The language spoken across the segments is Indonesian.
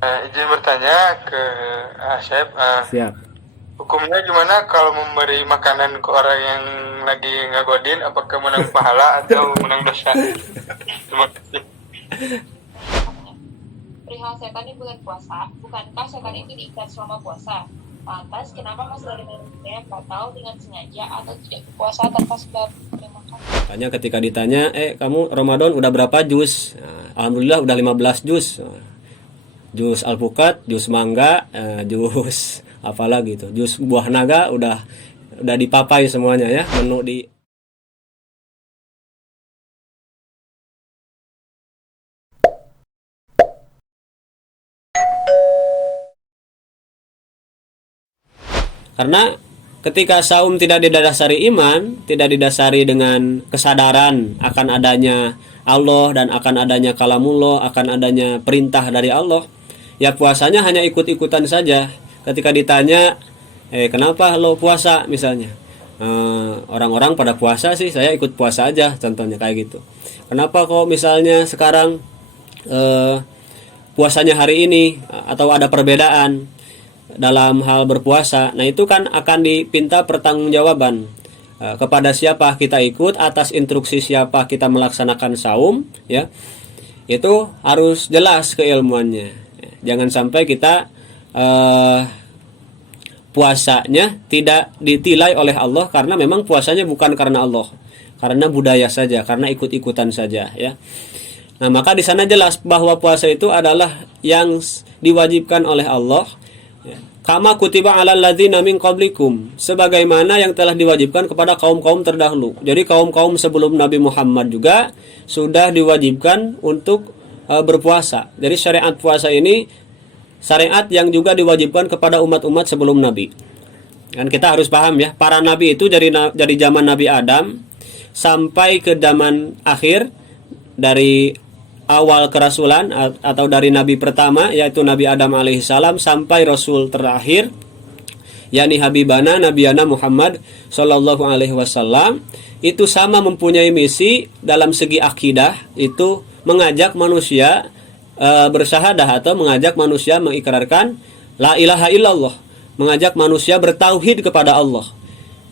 Izin bertanya ke Asep, Siap. hukumnya gimana kalau memberi makanan ke orang yang lagi ngagodin, apakah menang pahala atau menang dosa? Terima kasih. Perihal setan di bulan puasa, bukankah setan itu diikat selama puasa? Lantas, kenapa masih ada manusia yang batal dengan sengaja atau tidak berpuasa tanpa sebab? Terima kasih. Tanya ketika ditanya, kamu Ramadan udah berapa jus? Nah, alhamdulillah udah 15 jus. Jus alpukat, jus mangga, jus apalagi itu, jus buah naga udah dipapai semuanya ya, menu di. Karena ketika saum tidak didasari iman, tidak didasari dengan kesadaran akan adanya Allah dan akan adanya kalamullah, akan adanya perintah dari Allah, ya puasanya hanya ikut-ikutan saja. Ketika ditanya, kenapa lo puasa misalnya? Orang-orang pada puasa sih, saya ikut puasa aja, contohnya kayak gitu. Kenapa kok misalnya sekarang puasanya hari ini atau ada perbedaan dalam hal berpuasa? Nah, itu kan akan dipinta pertanggungjawaban. Kepada siapa kita ikut, atas instruksi siapa kita melaksanakan saum, ya. Itu harus jelas keilmuannya. Jangan sampai kita puasanya tidak ditilai oleh Allah karena memang puasanya bukan karena Allah, karena budaya saja, karena ikut-ikutan saja, ya. Nah, maka di sana jelas bahwa puasa itu adalah yang diwajibkan oleh Allah, ya. Kama kutiba alal ladzina min qablikum, sebagaimana yang telah diwajibkan kepada kaum-kaum terdahulu. Jadi kaum-kaum sebelum Nabi Muhammad juga sudah diwajibkan untuk berpuasa. Jadi syariat puasa ini syariat yang juga diwajibkan kepada umat-umat sebelum Nabi. Dan kita harus paham ya, para nabi itu dari zaman Nabi Adam sampai ke zaman akhir, dari awal kerasulan atau dari nabi pertama yaitu Nabi Adam alaihissalam sampai rasul terakhir yakni Habibana Nabiyana Muhammad sallallahu alaihi wasallam, itu sama mempunyai misi dalam segi akidah, itu mengajak manusia bersyahadah atau mengajak manusia mengikrarkan la ilaha illallah, mengajak manusia bertauhid kepada Allah.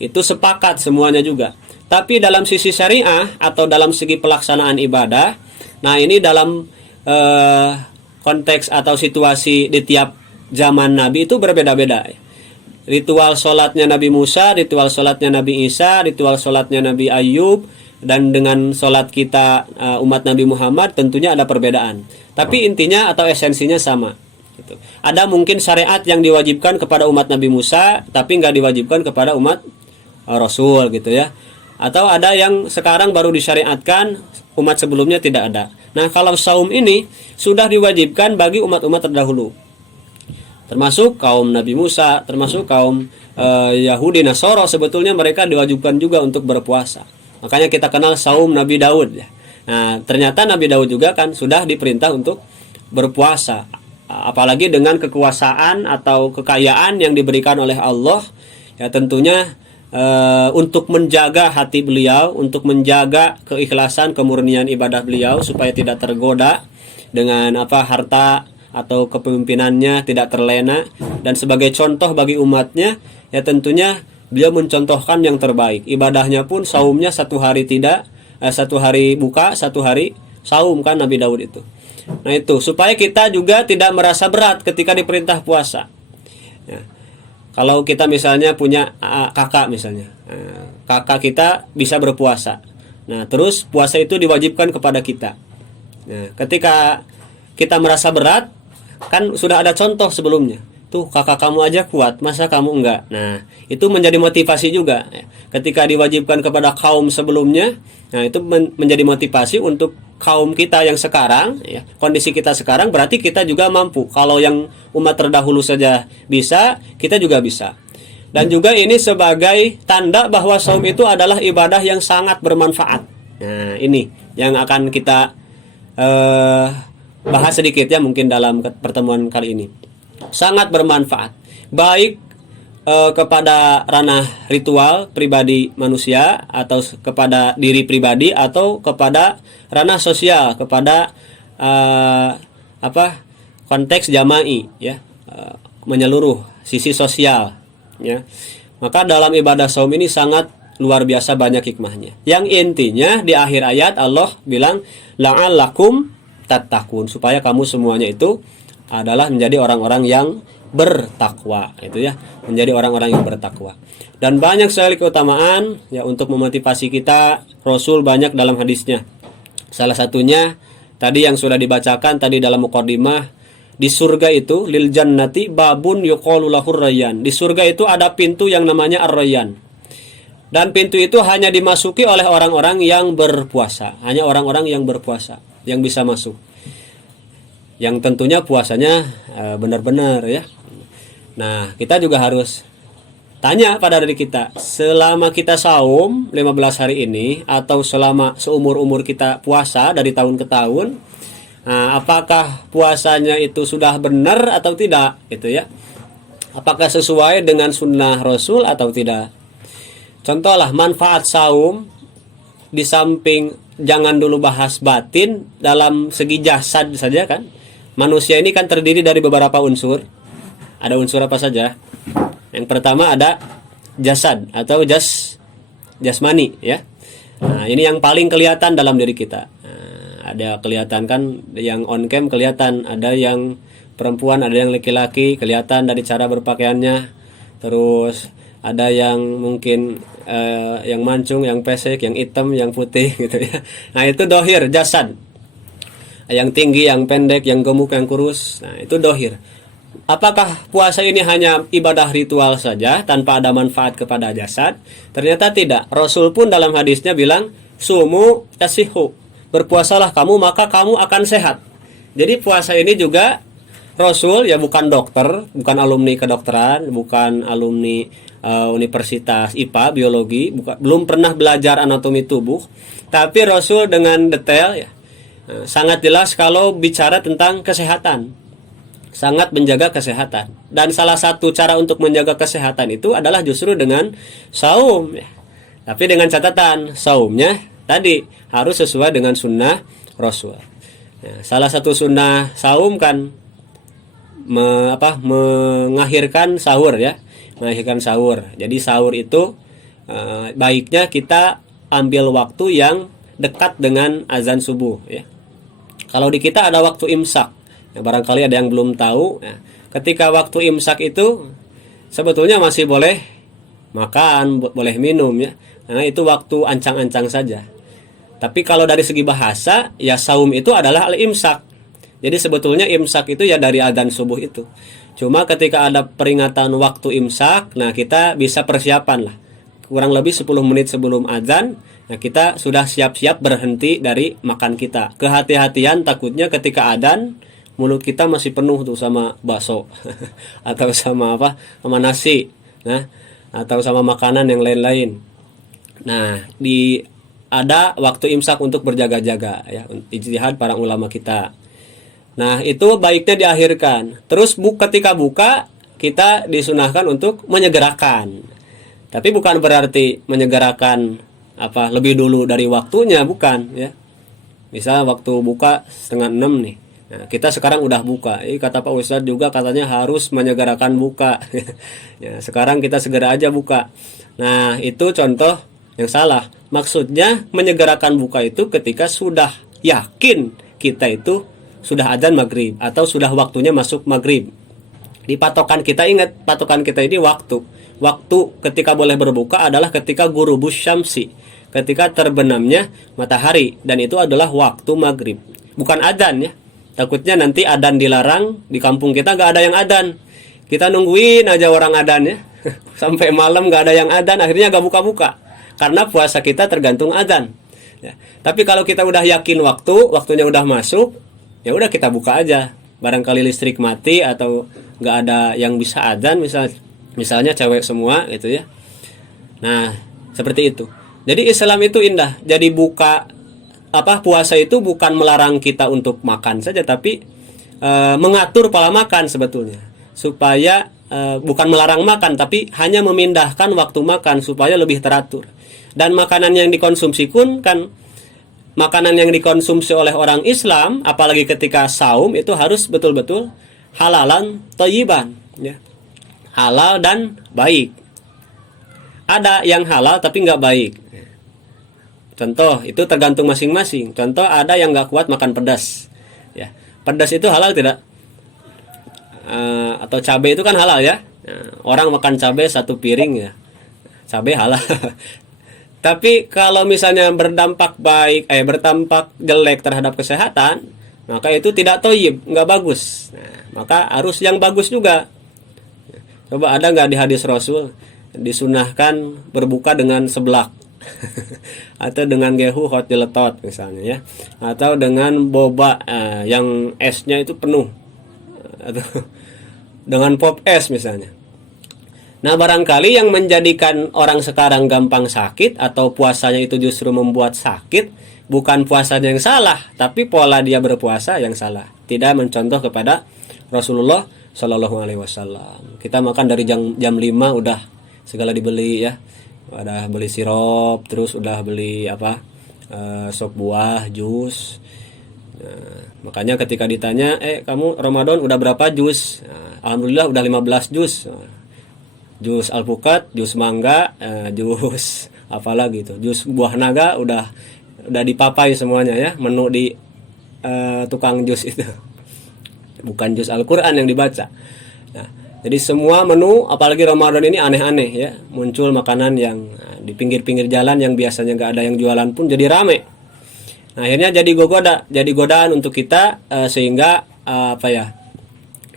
Itu sepakat semuanya juga. Tapi dalam sisi syariah atau dalam segi pelaksanaan ibadah, nah ini dalam konteks atau situasi di tiap zaman Nabi itu berbeda-beda. Ritual sholatnya Nabi Musa, ritual sholatnya Nabi Isa, ritual sholatnya Nabi Ayub, dan dengan sholat kita umat Nabi Muhammad tentunya ada perbedaan. Tapi intinya atau esensinya sama. Gitu. Ada mungkin syariat yang diwajibkan kepada umat Nabi Musa, tapi nggak diwajibkan kepada umat Rasul gitu ya. Atau ada yang sekarang baru disyariatkan, umat sebelumnya tidak ada. Nah, kalau saum ini sudah diwajibkan bagi umat-umat terdahulu, termasuk kaum Nabi Musa, termasuk kaum Yahudi Nasoro, sebetulnya mereka diwajibkan juga untuk berpuasa. Makanya kita kenal saum Nabi Daud ya. Nah, ternyata Nabi Daud juga kan sudah diperintah untuk berpuasa. Apalagi dengan kekuasaan atau kekayaan yang diberikan oleh Allah, ya tentunya untuk menjaga hati beliau, untuk menjaga keikhlasan, kemurnian ibadah beliau supaya tidak tergoda dengan harta atau kepemimpinannya tidak terlena, dan sebagai contoh bagi umatnya, ya tentunya beliau mencontohkan yang terbaik. Ibadahnya pun saumnya satu hari satu hari buka, satu hari saum kan Nabi Daud itu. Nah itu supaya kita juga tidak merasa berat ketika diperintah puasa. Ya. Kalau kita misalnya punya kakak misalnya, kakak kita bisa berpuasa. Nah, terus puasa itu diwajibkan kepada kita. Nah, ketika kita merasa berat, kan sudah ada contoh sebelumnya. Tuh kakak kamu aja kuat, masa kamu enggak? Nah, itu menjadi motivasi juga. Ketika diwajibkan kepada kaum sebelumnya, nah itu menjadi motivasi untuk kaum kita yang sekarang, ya, kondisi kita sekarang, berarti kita juga mampu. Kalau yang umat terdahulu saja bisa, kita juga bisa. Dan juga ini sebagai tanda bahwa saum itu adalah ibadah yang sangat bermanfaat. Nah, ini yang akan kita bahas sedikit ya mungkin dalam pertemuan kali ini. Sangat bermanfaat, baik kepada ranah ritual pribadi manusia atau kepada diri pribadi atau kepada ranah sosial, kepada konteks jama'i ya, menyeluruh sisi sosial ya. Maka dalam ibadah saum ini sangat luar biasa banyak hikmahnya. Yang intinya di akhir ayat Allah bilang la'allakum tattaqun, supaya kamu semuanya itu adalah menjadi orang-orang yang bertakwa, itu ya, menjadi orang-orang yang bertakwa. Dan banyak sekali keutamaan ya untuk memotivasi kita. Rasul banyak dalam hadisnya. Salah satunya tadi yang sudah dibacakan tadi dalam muqaddimah, di surga itu lil jannati babun yuqalu lahur rayyan. Di surga itu ada pintu yang namanya ar-rayyan. Dan pintu itu hanya dimasuki oleh orang-orang yang berpuasa. Hanya orang-orang yang berpuasa yang bisa masuk. Yang tentunya puasanya benar-benar ya. Nah, kita juga harus tanya pada diri kita, selama kita saum 15 hari ini atau selama seumur-umur kita puasa dari tahun ke tahun, apakah puasanya itu sudah benar atau tidak, gitu ya? Apakah sesuai dengan sunnah Rasul atau tidak? Contohlah manfaat saum, di samping jangan dulu bahas batin, dalam segi jasad saja kan. Manusia ini kan terdiri dari beberapa unsur. Ada unsur apa saja? Yang pertama ada jasad atau jasmani ya. Nah, ini yang paling kelihatan dalam diri kita. Ada kelihatan kan, yang on cam kelihatan, ada yang perempuan, ada yang laki-laki, kelihatan dari cara berpakaiannya. Terus ada yang mungkin yang mancung, yang pesek, yang hitam, yang putih gitu ya. Nah, itu dohir, jasad. Yang tinggi, yang pendek, yang gemuk, yang kurus. Nah, itu dohir. Apakah puasa ini hanya ibadah ritual saja tanpa ada manfaat kepada jasad? Ternyata tidak. Rasul pun dalam hadisnya bilang, sumu tasihu, berpuasalah kamu maka kamu akan sehat. Jadi puasa ini juga Rasul ya, bukan dokter, bukan alumni kedokteran, bukan alumni universitas IPA biologi, belum pernah belajar anatomi tubuh, tapi Rasul dengan detail ya, sangat jelas kalau bicara tentang kesehatan, sangat menjaga kesehatan. Dan salah satu cara untuk menjaga kesehatan itu adalah justru dengan saum ya. Tapi dengan catatan, saumnya tadi harus sesuai dengan sunnah Rasul ya. Salah satu sunnah saum kan mengakhirkan sahur ya, mengakhirkan sahur. Jadi sahur itu baiknya kita ambil waktu yang dekat dengan azan subuh ya. Kalau di kita ada waktu imsak ya, barangkali ada yang belum tahu ya. Ketika waktu imsak itu sebetulnya masih boleh makan, boleh minum ya, karena itu waktu ancang-ancang saja. Tapi kalau dari segi bahasa ya, saum itu adalah al-imsak. Jadi sebetulnya imsak itu ya dari adzan subuh itu. Cuma ketika ada peringatan waktu imsak, nah kita bisa persiapan lah. Kurang lebih 10 menit sebelum adzan, nah kita sudah siap-siap berhenti dari makan kita. Kehati-hatian takutnya ketika adzan mulut kita masih penuh tuh sama bakso atau sama sama nasi, nah, atau sama makanan yang lain-lain. Nah, ada waktu imsak untuk berjaga-jaga ya, ijtihad para ulama kita. Nah, itu baiknya diakhirkan. Terus ketika buka kita disunahkan untuk menyegerakan. Tapi bukan berarti menyegerakan lebih dulu dari waktunya, bukan ya. Misal waktu buka 5:30 nih. Nah, kita sekarang udah buka. Kata Pak Ustadz juga katanya harus menyegerakan buka. Ya, sekarang kita segera aja buka. Nah, itu contoh yang salah. Maksudnya menyegerakan buka itu ketika sudah yakin kita itu sudah adzan maghrib atau sudah waktunya masuk maghrib. Di patokan kita, ingat, patokan kita ini waktu. Waktu ketika boleh berbuka adalah ketika ghurubus syamsi, ketika terbenamnya matahari, dan itu adalah waktu maghrib, bukan adzan ya. Takutnya nanti adzan dilarang, di kampung kita nggak ada yang adzan, kita nungguin aja orang adzan ya sampai malam nggak ada yang adzan, akhirnya nggak buka-buka karena puasa kita tergantung adzan ya. Tapi kalau kita udah yakin waktunya udah masuk, ya udah kita buka aja. Barangkali listrik mati atau nggak ada yang bisa adzan, misalnya cewek semua gitu ya. Nah, seperti itu. Jadi Islam itu indah. Jadi puasa itu bukan melarang kita untuk makan saja, tapi mengatur pola makan sebetulnya. Supaya bukan melarang makan, tapi hanya memindahkan waktu makan supaya lebih teratur. Dan makanan yang dikonsumsi pun kan makanan yang dikonsumsi oleh orang Islam, apalagi ketika saum, itu harus betul-betul halalan thayyiban, ya. Halal dan baik. Ada yang halal tapi nggak baik. Contoh, itu tergantung masing-masing. Contoh, ada yang nggak kuat makan pedas, ya. Pedas itu halal tidak? Atau cabai itu kan halal, ya. Orang makan cabai 1 piring, ya, cabai halal. Tapi kalau misalnya berdampak berdampak jelek terhadap kesehatan, maka itu tidak thayyib, nggak bagus. Nah, maka harus yang bagus juga. Coba ada nggak di hadis Rasul disunahkan berbuka dengan seblak atau dengan gehu hot jeletot misalnya, ya, atau dengan boba yang esnya itu penuh, atau dengan pop es misalnya. Nah, barangkali yang menjadikan orang sekarang gampang sakit atau puasanya itu justru membuat sakit, bukan puasanya yang salah, tapi pola dia berpuasa yang salah. Tidak mencontoh kepada Rasulullah Shallallahu Alaihi Wasallam. Kita makan dari jam 5 udah segala dibeli, ya. Udah beli sirup, terus udah beli sop buah, jus. Makanya ketika ditanya, kamu Ramadan udah berapa jus? Alhamdulillah udah 15 jus. Jus alpukat, jus mangga, jus apalagi itu, jus buah naga udah dipapai semuanya, ya, menu di tukang jus itu. Bukan jus Al-Qur'an yang dibaca. Nah, jadi semua menu apalagi Ramadan ini aneh-aneh, ya. Muncul makanan yang di pinggir-pinggir jalan yang biasanya nggak ada yang jualan pun jadi rame. Nah, akhirnya jadi godaan untuk kita, sehingga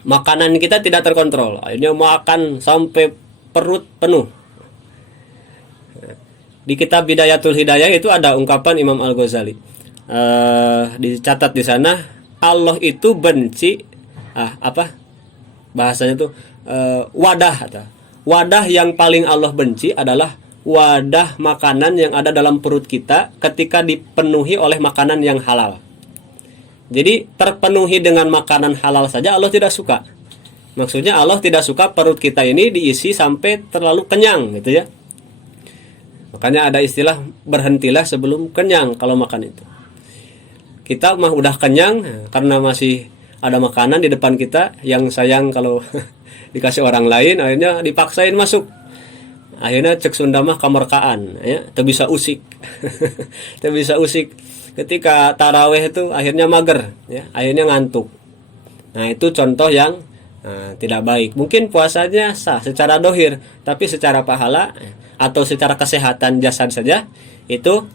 makanan kita tidak terkontrol. Akhirnya makan sampai perut penuh. Di kitab Bidayatul Hidayah itu ada ungkapan Imam Al-Ghazali. Dicatat di sana, Allah itu benci bahasanya tuh wadah yang paling Allah benci adalah wadah makanan yang ada dalam perut kita ketika dipenuhi oleh makanan yang halal. Jadi terpenuhi dengan makanan halal saja Allah tidak suka. Maksudnya Allah tidak suka perut kita ini diisi sampai terlalu kenyang, gitu, ya. Makanya ada istilah berhentilah sebelum kenyang kalau makan itu. Kita mah udah kenyang karena masih ada makanan di depan kita yang sayang kalau dikasih orang lain, akhirnya dipaksain masuk. Akhirnya cek Sunda mah kamerkaan, ya, teu bisa usik. Teu bisa usik. Ketika taraweh itu akhirnya mager, ya, akhirnya ngantuk. Nah, itu contoh yang tidak baik. Mungkin puasanya sah secara dohir, tapi secara pahala atau secara kesehatan jasad saja itu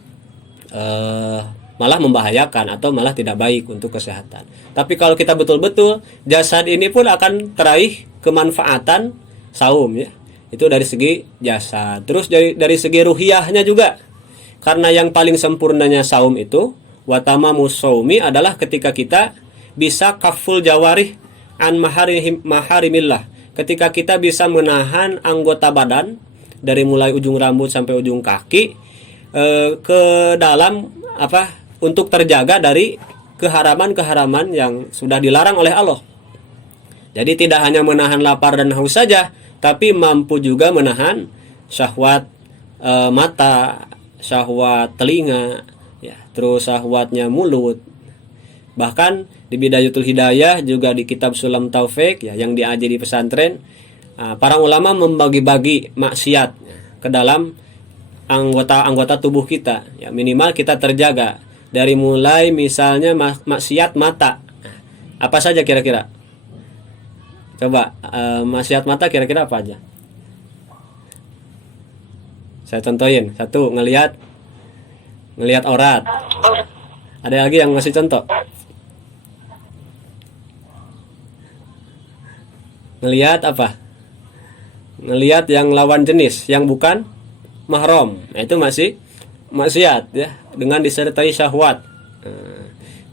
malah membahayakan atau malah tidak baik untuk kesehatan. Tapi kalau kita betul-betul, jasad ini pun akan teraih kemanfaatan saum, ya. Itu dari segi jasad. Terus dari segi ruhiyahnya juga. Karena yang paling sempurnanya saum itu watamamus saumi adalah ketika kita bisa kaful jawarih an maharimillah, ketika kita bisa menahan anggota badan dari mulai ujung rambut sampai ujung kaki ke dalam untuk terjaga dari keharaman-keharaman yang sudah dilarang oleh Allah. Jadi tidak hanya menahan lapar dan haus saja, tapi mampu juga menahan syahwat mata, syahwat telinga, ya, terus syahwatnya mulut. Bahkan di Bidayatul Hidayah juga di kitab Sulam Taufik, ya, yang diaji di pesantren, para ulama membagi-bagi maksiat ke dalam anggota-anggota tubuh kita, ya, minimal kita terjaga dari mulai misalnya maksiat mata. Apa saja kira-kira? Coba maksiat mata kira-kira apa aja? Saya contohin. 1, ngelihat aurat. Ada lagi yang ngasih contoh? Ngelihat apa? Ngelihat yang lawan jenis, yang bukan mahram. Nah, itu masih maksiat, ya, dengan disertai syahwat.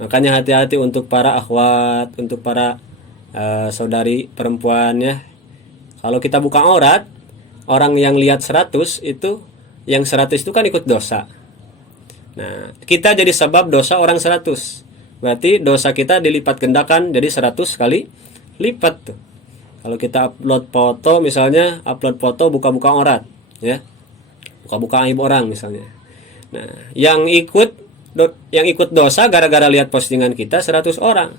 Makanya hati-hati untuk para akhwat, untuk para saudari perempuan, ya. Kalau kita buka aurat, orang yang lihat 100 itu, yang 100 itu kan ikut dosa. Nah, kita jadi sebab dosa orang 100. Berarti dosa kita dilipat gandakan jadi 100 kali lipat tuh. Kalau kita upload foto, misalnya upload foto buka-buka aurat, ya, buka-buka aib orang misalnya. Nah, yang ikut yang ikut dosa gara-gara lihat postingan kita 100 orang.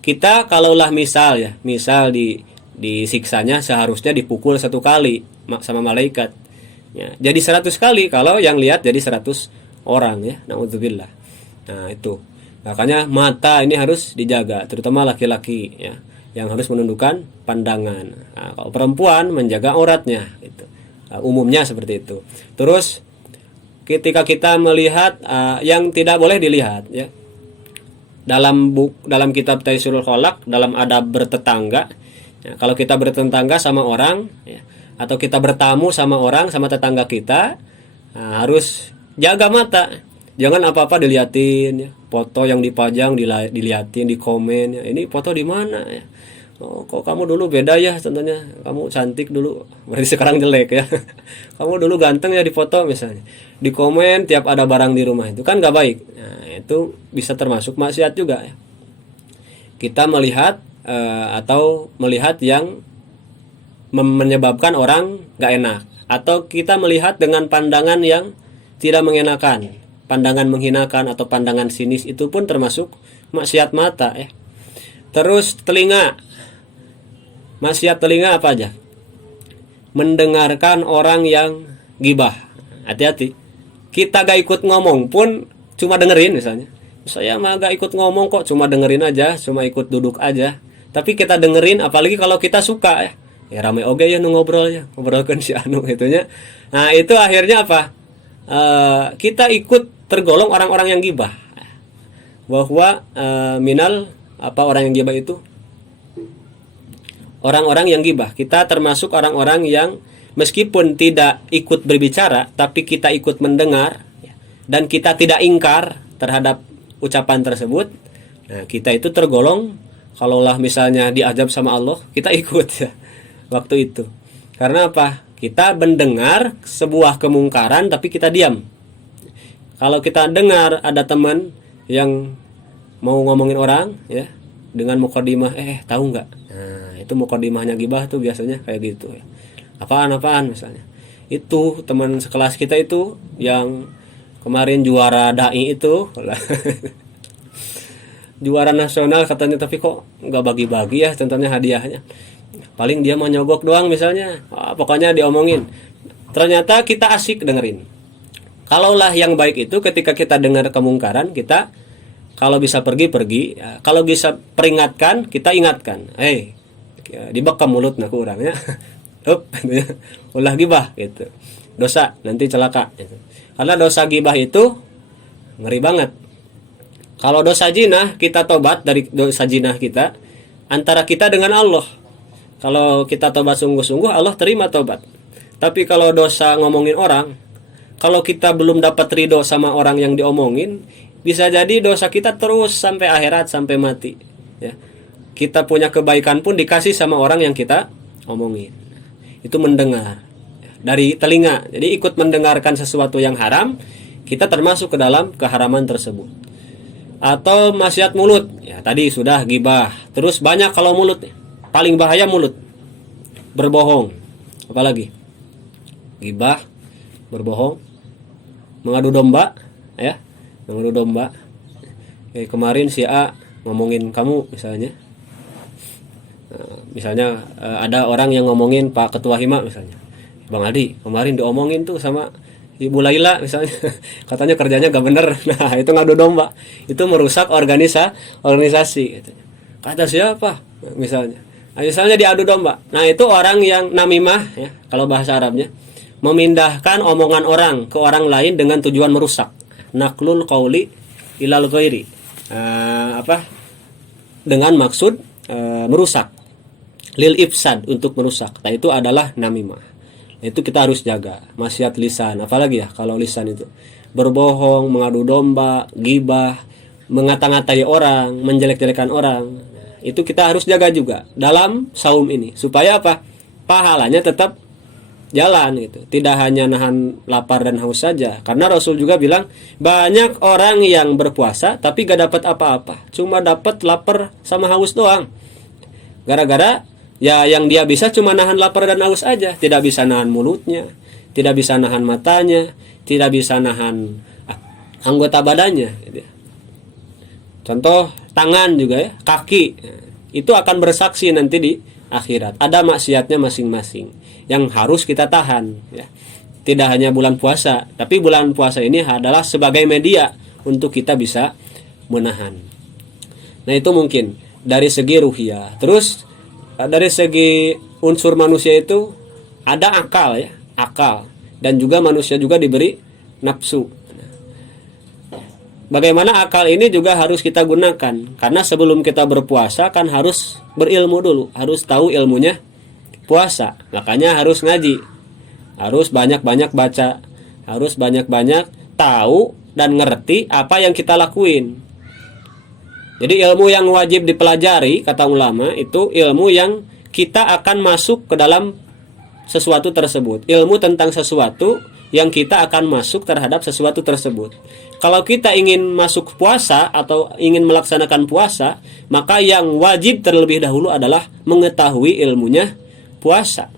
Kita kalaulah misal disiksanya seharusnya dipukul 1 kali sama malaikat. Ya, jadi 100 kali kalau yang lihat jadi 100 orang ya. Naudzubillah. Nah, itu. Makanya mata ini harus dijaga, terutama laki-laki ya, yang harus menundukkan pandangan. Nah, kalau perempuan menjaga auratnya itu. Umumnya seperti itu. Terus ketika kita melihat yang tidak boleh dilihat ya. Dalam kitab Taisirul Khalaq, dalam adab bertetangga ya, kalau kita bertetangga sama orang ya, atau kita bertamu sama orang, sama tetangga kita, harus jaga mata, jangan apa-apa diliatin ya. Foto yang dipajang diliatin, di komen ya, ini foto di mana ya, oh kok kamu dulu beda ya, contohnya kamu cantik dulu berarti sekarang jelek ya. Kamu dulu ganteng ya di foto misalnya, di komen tiap ada barang di rumah, itu kan gak baik. Nah, itu bisa termasuk maksiat juga ya. Kita melihat atau melihat yang menyebabkan orang gak enak, atau kita melihat dengan pandangan yang tidak mengenakan, pandangan menghinakan atau pandangan sinis, itu pun termasuk maksiat mata ya. Terus telinga, maksiat telinga apa aja? Mendengarkan orang yang gibah. Hati-hati. Kita gak ikut ngomong pun cuma dengerin misalnya. Saya mah gak ikut ngomong kok, cuma dengerin aja, cuma ikut duduk aja. Tapi kita dengerin, apalagi kalau kita suka ya. Ya rame oge ya ngobrol ya, ngobrolkan si anu itunya. Nah, itu akhirnya apa? Kita ikut tergolong orang-orang yang gibah. Bahwa minal apa orang yang gibah itu? Orang-orang yang gibah. Kita termasuk orang-orang yang meskipun tidak ikut berbicara, tapi kita ikut mendengar dan kita tidak ingkar terhadap ucapan tersebut. Nah, kita itu tergolong, kalaulah misalnya diazab sama Allah, kita ikut ya waktu itu. Karena apa? Kita mendengar sebuah kemungkaran tapi kita diam. Kalau kita dengar ada teman yang mau ngomongin orang ya dengan mukadimah, tahu nggak? Nah, itu mukadimahnya gibah tuh biasanya kayak gitu ya. Apaan misalnya. Itu teman sekelas kita itu yang kemarin juara dai itu juara nasional katanya, tapi kok nggak bagi-bagi ya contohnya hadiahnya. Paling dia mau nyogok doang misalnya. Pokoknya diomongin. Ternyata kita asik dengerin. Kalaulah yang baik itu ketika kita dengar kemungkaran, kita kalau bisa pergi, ya. Kalau bisa peringatkan, kita ingatkan. Dibekam mulut nak kurangnya. Ulah gibah gitu. Dosa, nanti celaka gitu. Karena dosa gibah itu ngeri banget. Kalau dosa jinah, kita tobat dari dosa jinah kita antara kita dengan Allah. Kalau kita tobat sungguh-sungguh, Allah terima tobat. Tapi kalau dosa ngomongin orang, kalau kita belum dapat ridho sama orang yang diomongin, bisa jadi dosa kita terus sampai akhirat, sampai mati ya. Kita punya kebaikan pun dikasih sama orang yang kita omongin. Itu mendengar dari telinga. Jadi ikut mendengarkan sesuatu yang haram, kita termasuk ke dalam keharaman tersebut. Atau maksiat mulut. Ya, tadi sudah gibah. Terus banyak kalau mulut. Paling bahaya mulut. Berbohong. Apalagi? Gibah, berbohong, mengadu domba, ya. Mengadu domba. Kemarin si A ngomongin kamu misalnya. Misalnya ada orang yang ngomongin Pak Ketua Hima misalnya, Bang Adi kemarin diomongin tuh sama Ibu Laila misalnya, katanya kerjanya gak bener. Nah, itu ngadu domba, itu merusak organisasi gitu. Kata siapa misalnya? Nah, misalnya diadu domba. Nah, itu orang yang namimah ya, kalau bahasa Arabnya, memindahkan omongan orang ke orang lain dengan tujuan merusak. Naklul qauli ilal ghairi. Dengan maksud merusak. Lil ifsad, untuk merusak. Nah, itu adalah namimah. Itu kita harus jaga. Maksiat lisan, apalagi ya kalau lisan itu berbohong, mengadu domba, gibah, mengata-ngatai orang, menjelek-jelekan orang. Itu kita harus jaga juga dalam saum ini supaya apa? Pahalanya tetap jalan gitu. Tidak hanya nahan lapar dan haus saja. Karena Rasul juga bilang, banyak orang yang berpuasa tapi gak dapat apa-apa. Cuma dapat lapar sama haus doang. Gara-gara ya yang dia bisa cuma nahan lapar dan haus aja, tidak bisa nahan mulutnya, tidak bisa nahan matanya, tidak bisa nahan anggota badannya gitu ya. Contoh tangan juga ya, kaki itu akan bersaksi nanti di akhirat. Ada maksiatnya masing-masing yang harus kita tahan ya. Tidak hanya bulan puasa, tapi bulan puasa ini adalah sebagai media untuk kita bisa menahan. Nah, itu mungkin dari segi ruhiyah. Terus dari segi unsur manusia itu ada akal ya, akal, dan juga manusia juga diberi nafsu. Bagaimana akal ini juga harus kita gunakan, karena sebelum kita berpuasa kan harus berilmu dulu, harus tahu ilmunya puasa. Makanya harus ngaji, harus banyak-banyak baca, harus banyak-banyak tahu dan ngerti apa yang kita lakuin. Jadi ilmu yang wajib dipelajari, kata ulama, itu ilmu yang kita akan masuk ke dalam sesuatu tersebut. Ilmu tentang sesuatu yang kita akan masuk terhadap sesuatu tersebut. Kalau kita ingin masuk puasa atau ingin melaksanakan puasa, maka yang wajib terlebih dahulu adalah mengetahui ilmunya puasa.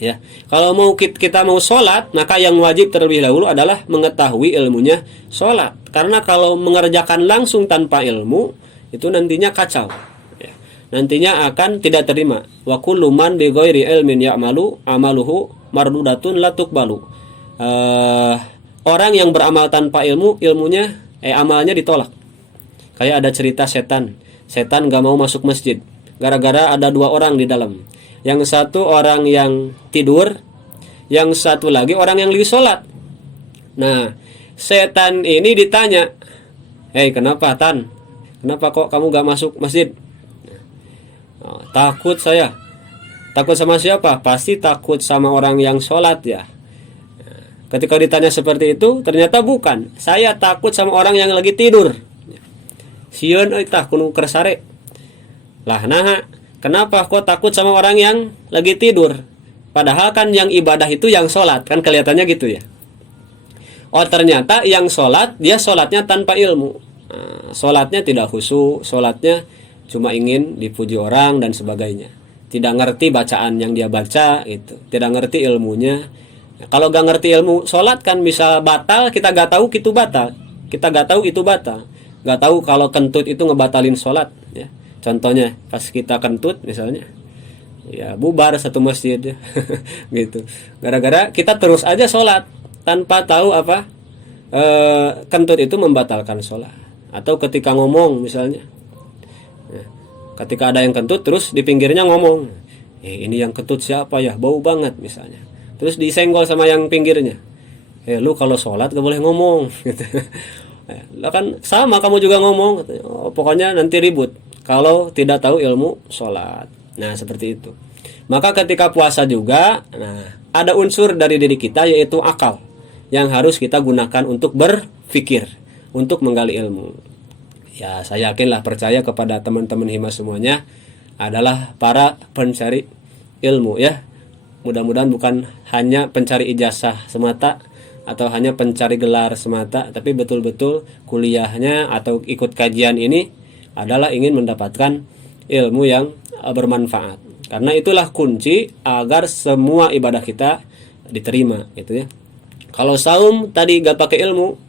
Ya, kalau kita mau sholat, maka yang wajib terlebih dahulu adalah mengetahui ilmunya sholat. Karena kalau mengerjakan langsung tanpa ilmu, itu nantinya kacau. Ya, nantinya akan tidak terima. Wa kullu man bi ghairi ilmin ya'malu amaluhu mardudatun la tuqbalu. Orang yang beramal tanpa ilmu, amalnya ditolak. Kayak ada cerita setan gak mau masuk masjid gara-gara ada 2 orang di dalam. Yang satu orang yang tidur, yang satu lagi orang yang lagi sholat. Nah, setan ini ditanya, kenapa Tan? Kenapa kok kamu gak masuk masjid? Takut saya. Takut sama siapa? Pasti takut sama orang yang sholat ya. Ketika ditanya seperti itu, ternyata bukan. Saya takut sama orang yang lagi tidur. Sieun euy tah kudu kersare. Lah nah, kenapa kok takut sama orang yang lagi tidur? Padahal kan yang ibadah itu yang sholat, kan kelihatannya gitu ya. Oh, ternyata yang sholat, dia sholatnya tanpa ilmu. Sholatnya tidak khusyuk, sholatnya cuma ingin dipuji orang dan sebagainya. Tidak ngerti bacaan yang dia baca itu, tidak ngerti ilmunya. Kalau gak ngerti ilmu sholat kan bisa batal, kita gak tahu itu batal. Kita gak tahu itu batal. Gak tahu kalau kentut itu ngebatalin sholat ya. Contohnya pas kita kentut misalnya, ya bubar satu masjid gitu. Gara-gara kita terus aja sholat tanpa tahu apa kentut itu membatalkan sholat. Atau ketika ngomong misalnya, ketika ada yang kentut terus di pinggirnya ngomong, ini yang kentut siapa ya, bau banget misalnya. Terus disenggol sama yang pinggirnya, lu kalau sholat gak boleh ngomong gitu. Lah kan sama kamu juga ngomong, pokoknya nanti ribut kalau tidak tahu ilmu sholat. Nah seperti itu. Maka ketika puasa juga, ada unsur dari diri kita yaitu akal yang harus kita gunakan untuk berpikir, untuk menggali ilmu. Ya saya yakinlah, percaya kepada teman-teman Hima semuanya adalah para pencari ilmu ya. Mudah-mudahan bukan hanya pencari ijazah semata atau hanya pencari gelar semata, tapi betul-betul kuliahnya atau ikut kajian ini adalah ingin mendapatkan ilmu yang bermanfaat. Karena itulah kunci agar semua ibadah kita diterima gitu ya. Kalau saum tadi gak pakai ilmu,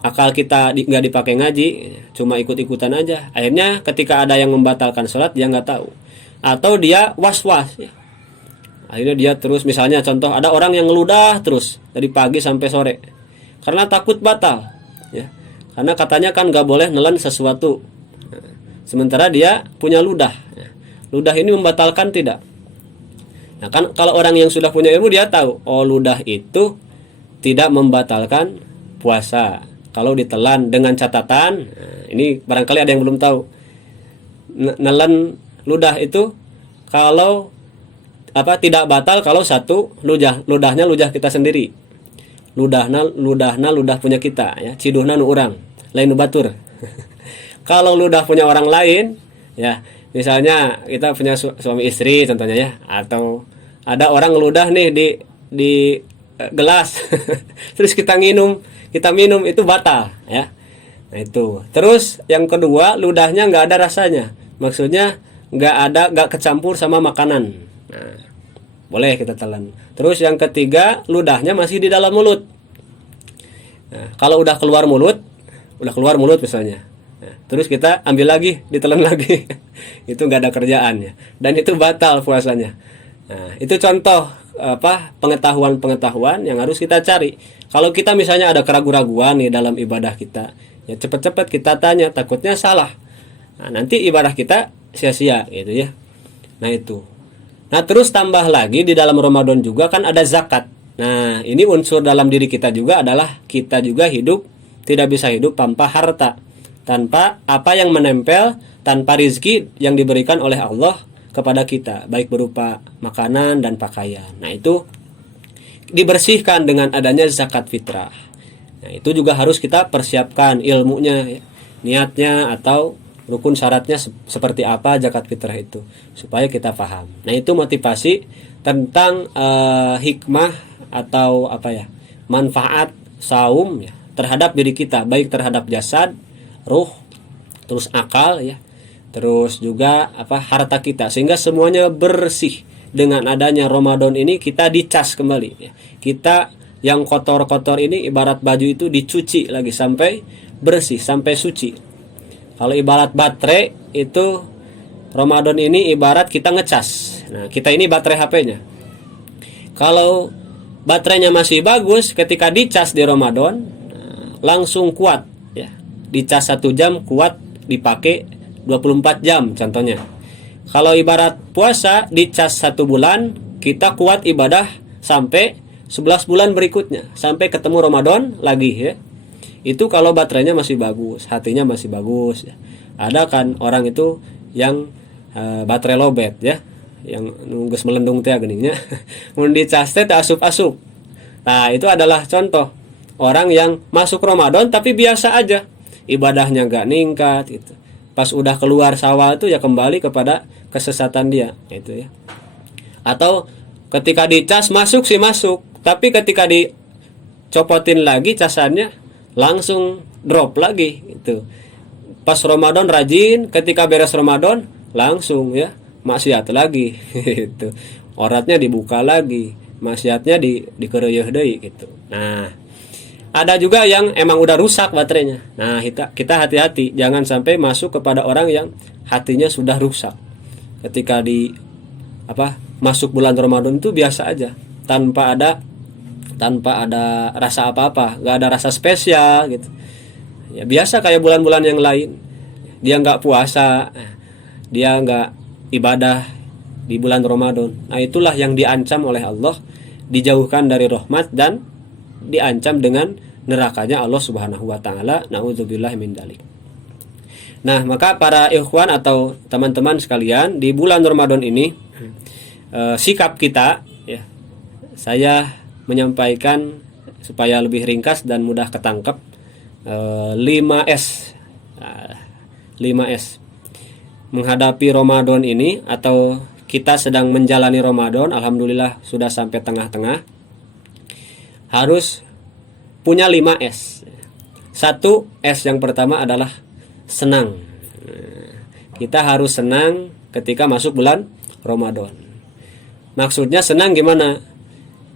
akal kita gak dipakai ngaji, cuma ikut-ikutan aja. Akhirnya ketika ada yang membatalkan sholat dia gak tahu, atau dia was-was ya. Akhirnya dia terus, misalnya contoh ada orang yang ngeludah terus dari pagi sampai sore karena takut batal ya. Karena katanya kan gak boleh nelen sesuatu. Sementara dia punya ludah. Ludah ini membatalkan tidak? Nah kan kalau orang yang sudah punya ilmu dia tahu, oh ludah itu tidak membatalkan puasa kalau ditelan dengan catatan. Ini barangkali ada yang belum tahu. Nelen ludah itu kalau tidak batal kalau satu ludahnya ludah kita sendiri, ludahna ludah punya kita ya, ciduhna nu urang lain nu batur. Kalau ludah punya orang lain ya, misalnya kita punya suami istri contohnya ya, atau ada orang ngeludah nih di gelas terus kita minum itu batal ya. Nah itu. Terus yang kedua, ludahnya nggak ada rasanya, maksudnya nggak kecampur sama makanan. Nah, boleh kita telan. Terus yang ketiga, ludahnya masih di dalam mulut. Nah, kalau udah keluar mulut misalnya. Nah, terus kita ambil lagi, ditelan lagi. Itu nggak ada kerjaan ya. Dan itu batal puasanya. Nah, itu contoh pengetahuan yang harus kita cari. Kalau kita misalnya ada keraguan-raguan nih dalam ibadah kita, ya cepat-cepat kita tanya, takutnya salah. Nah, nanti ibadah kita sia-sia gitu ya. Nah, itu. Nah, terus tambah lagi di dalam Ramadan juga kan ada zakat. Nah, ini unsur dalam diri kita juga adalah kita juga tidak bisa hidup tanpa harta, tanpa apa yang menempel, tanpa rizki yang diberikan oleh Allah kepada kita, baik berupa makanan dan pakaian. Nah, itu dibersihkan dengan adanya zakat fitrah. Nah, itu juga harus kita persiapkan ilmunya, niatnya atau rukun syaratnya seperti apa zakat fitrah itu, supaya kita paham. Nah, itu motivasi tentang hikmah atau manfaat saum ya terhadap diri kita, baik terhadap jasad, ruh, terus akal ya, terus juga harta kita, sehingga semuanya bersih. Dengan adanya Ramadan ini kita dicas kembali ya. Kita yang kotor-kotor ini ibarat baju itu dicuci lagi sampai bersih, sampai suci. Kalau ibarat baterai itu Ramadan ini ibarat kita ngecas. Nah, kita ini baterai HP-nya. Kalau baterainya masih bagus, ketika dicas di Ramadan langsung kuat ya. Dicas 1 jam kuat dipakai 24 jam contohnya. Kalau ibarat puasa dicas 1 bulan, kita kuat ibadah sampai 11 bulan berikutnya, sampai ketemu Ramadan lagi ya. Itu kalau baterainya masih bagus, hatinya masih bagus ya. Ada kan orang itu yang baterai lowbat ya, yang nunggus melendung teh geningnya. Mun dicas teh asup-asup. Nah, itu adalah contoh orang yang masuk Ramadan tapi biasa aja. Ibadahnya enggak ningkat gitu. Pas udah keluar Syawal itu ya kembali kepada kesesatan dia itu ya. Atau ketika dicas masuk, tapi ketika dicopotin lagi casannya langsung drop lagi itu. Pas Ramadan rajin, ketika beres Ramadan langsung ya maksiat lagi itu. Oratnya dibuka lagi, maksiatnya dikereueuh deui gitu. Nah, ada juga yang emang udah rusak baterainya. Nah, kita hati-hati jangan sampai masuk kepada orang yang hatinya sudah rusak. Ketika masuk bulan Ramadan itu biasa aja, tanpa ada rasa apa-apa, nggak ada rasa spesial gitu. Ya biasa kayak bulan-bulan yang lain. Dia nggak puasa, dia nggak ibadah di bulan Ramadan. Nah, itulah yang diancam oleh Allah, dijauhkan dari rahmat dan diancam dengan nerakanya Allah Subhanahu wa taala. Nauzubillah min dzalik. Nah, maka para ikhwan atau teman-teman sekalian, di bulan Ramadan ini sikap kita ya, saya menyampaikan supaya lebih ringkas dan mudah ketangkep 5S. 5S menghadapi Ramadan ini, atau kita sedang menjalani Ramadan, alhamdulillah sudah sampai tengah-tengah, harus punya 5S. 1S yang pertama adalah senang. Kita harus senang ketika masuk bulan Ramadan. Maksudnya senang gimana?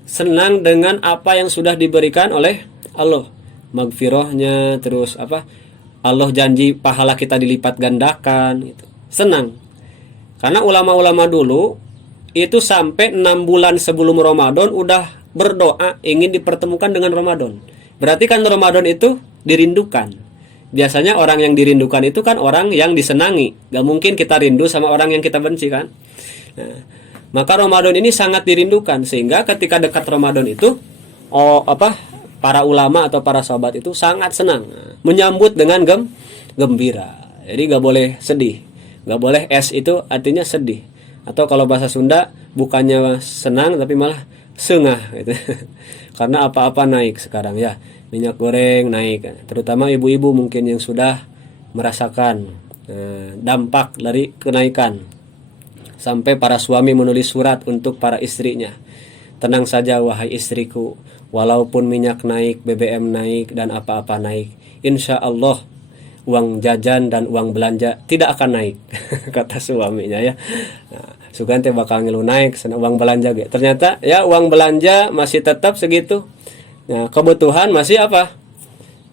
Senang dengan apa yang sudah diberikan oleh Allah, magfirahnya, terus Allah janji pahala kita dilipat gandakan gitu. Senang. Karena ulama-ulama dulu itu sampai 6 bulan sebelum Ramadan udah berdoa ingin dipertemukan dengan Ramadan. Berarti kan Ramadan itu dirindukan. Biasanya orang yang dirindukan itu kan orang yang disenangi. Gak mungkin kita rindu sama orang yang kita benci kan. Nah, maka Ramadan ini sangat dirindukan, sehingga ketika dekat Ramadan itu para ulama atau para sahabat itu sangat senang, menyambut dengan gembira. Jadi gak boleh sedih. Gak boleh itu artinya sedih. Atau kalau bahasa Sunda bukannya senang tapi malah sengah gitu. Karena apa-apa naik sekarang ya. Minyak goreng naik, terutama ibu-ibu mungkin yang sudah merasakan dampak dari kenaikan. Sampai para suami menulis surat untuk para istrinya. Tenang saja wahai istriku, walaupun minyak naik, BBM naik, dan apa-apa naik, insya Allah uang jajan dan uang belanja tidak akan naik. Kata suaminya ya. Nah, Sugante bakal ngilu naik sana uang belanja gitu. Ternyata ya uang belanja masih tetap segitu. Nah, kebutuhan masih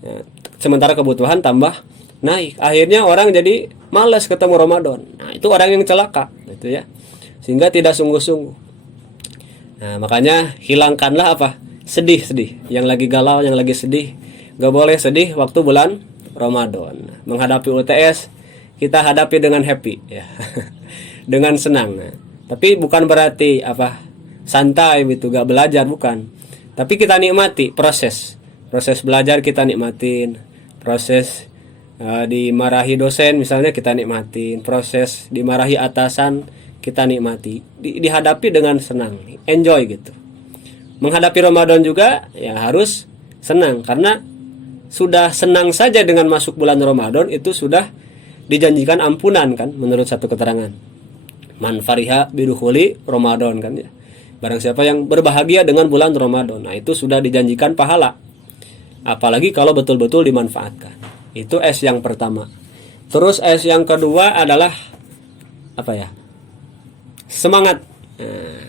Ya, sementara kebutuhan tambah naik. Akhirnya orang jadi malas ketemu Ramadan. Nah, itu orang yang celaka, gitu ya. Sehingga tidak sungguh-sungguh. Nah, makanya hilangkanlah apa? Sedih-sedih. Yang lagi galau, yang lagi sedih, gak boleh sedih waktu bulan Ramadan. Menghadapi UTS, kita hadapi dengan happy, ya. Dengan senang. Nah, tapi bukan berarti apa? Santai gitu, gak belajar, bukan. Tapi kita nikmati proses belajar, kita nikmatin proses dimarahi dosen misalnya, kita nikmatin proses dimarahi atasan, kita nikmati, dihadapi dengan senang, enjoy gitu. Menghadapi Ramadan juga ya harus senang, karena sudah senang saja dengan masuk bulan Ramadan itu sudah dijanjikan ampunan kan, menurut satu keterangan. Man fariha bidukhuli Ramadan kan ya. Barang siapa yang berbahagia dengan bulan Ramadan, nah itu sudah dijanjikan pahala. Apalagi kalau betul-betul dimanfaatkan. Itu S yang pertama. Terus S yang kedua adalah apa ya? Semangat. Nah,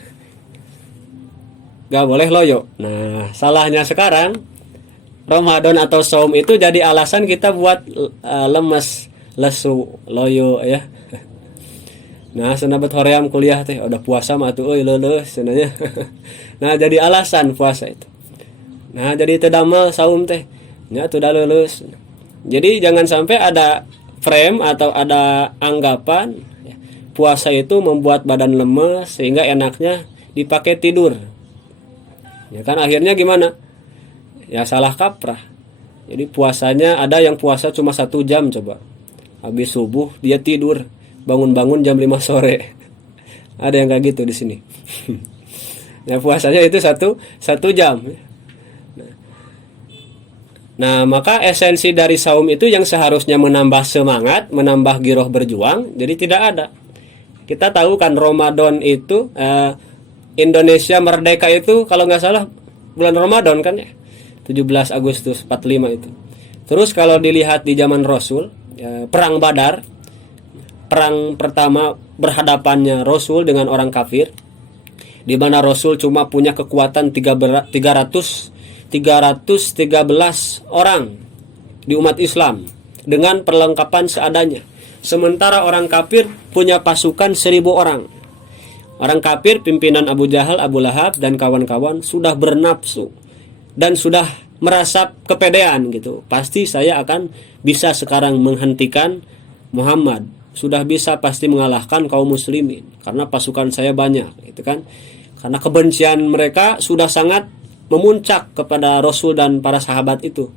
gak boleh loyo. Nah, salahnya sekarang Ramadan atau saum itu jadi alasan kita buat lemes, lesu, loyo ya. Nah, senabat hoream kuliah teh udah puasa mah atuh euy leuleus cenanya. Nah, jadi alasan puasa itu. Nah, jadi teu damel saum teh. Nya atuh da leuleus. Jadi jangan sampai ada frame atau ada anggapan ya, puasa itu membuat badan lemes sehingga enaknya dipakai tidur. Ya kan akhirnya gimana? Ya salah kaprah. Jadi puasanya ada yang puasa cuma 1 jam coba. Habis subuh dia tidur, bangun-bangun jam 5 sore. Ada yang kayak gitu di sini. Nah, puasanya itu satu jam. Nah, maka esensi dari saum itu yang seharusnya menambah semangat, menambah giroh berjuang, jadi tidak ada. Kita tahu kan Ramadan itu Indonesia merdeka itu kalau nggak salah bulan Ramadan kan ya, 17 Agustus 45 itu. Terus kalau dilihat di zaman Rasul, perang Badar, perang pertama berhadapannya Rasul dengan orang kafir, di mana Rasul cuma punya kekuatan 313 orang di umat Islam dengan perlengkapan seadanya. Sementara orang kafir punya pasukan 1000 orang. Orang kafir pimpinan Abu Jahal, Abu Lahab dan kawan-kawan sudah bernafsu dan sudah merasa kepedean gitu. Pasti saya akan bisa sekarang menghentikan Muhammad. Sudah bisa pasti mengalahkan kaum muslimin karena pasukan saya banyak, gitu kan. Karena kebencian mereka sudah sangat memuncak kepada Rasul dan para sahabat itu.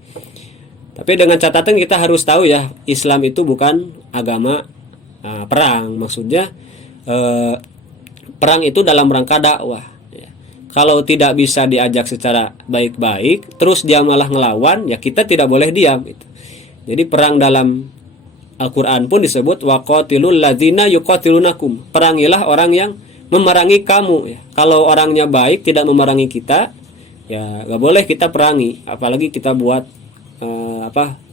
Tapi dengan catatan kita harus tahu ya, Islam itu bukan agama perang. Maksudnya perang itu dalam rangka dakwah ya. Kalau tidak bisa diajak secara baik-baik, terus dia malah ngelawan, ya kita tidak boleh diam gitu. Jadi perang dalam Al-Quran pun disebut waqatilul ladzina yuqatilunakum. Perangilah orang yang memerangi kamu ya. Kalau orangnya baik tidak memerangi kita, ya gak boleh kita perangi, apalagi kita buat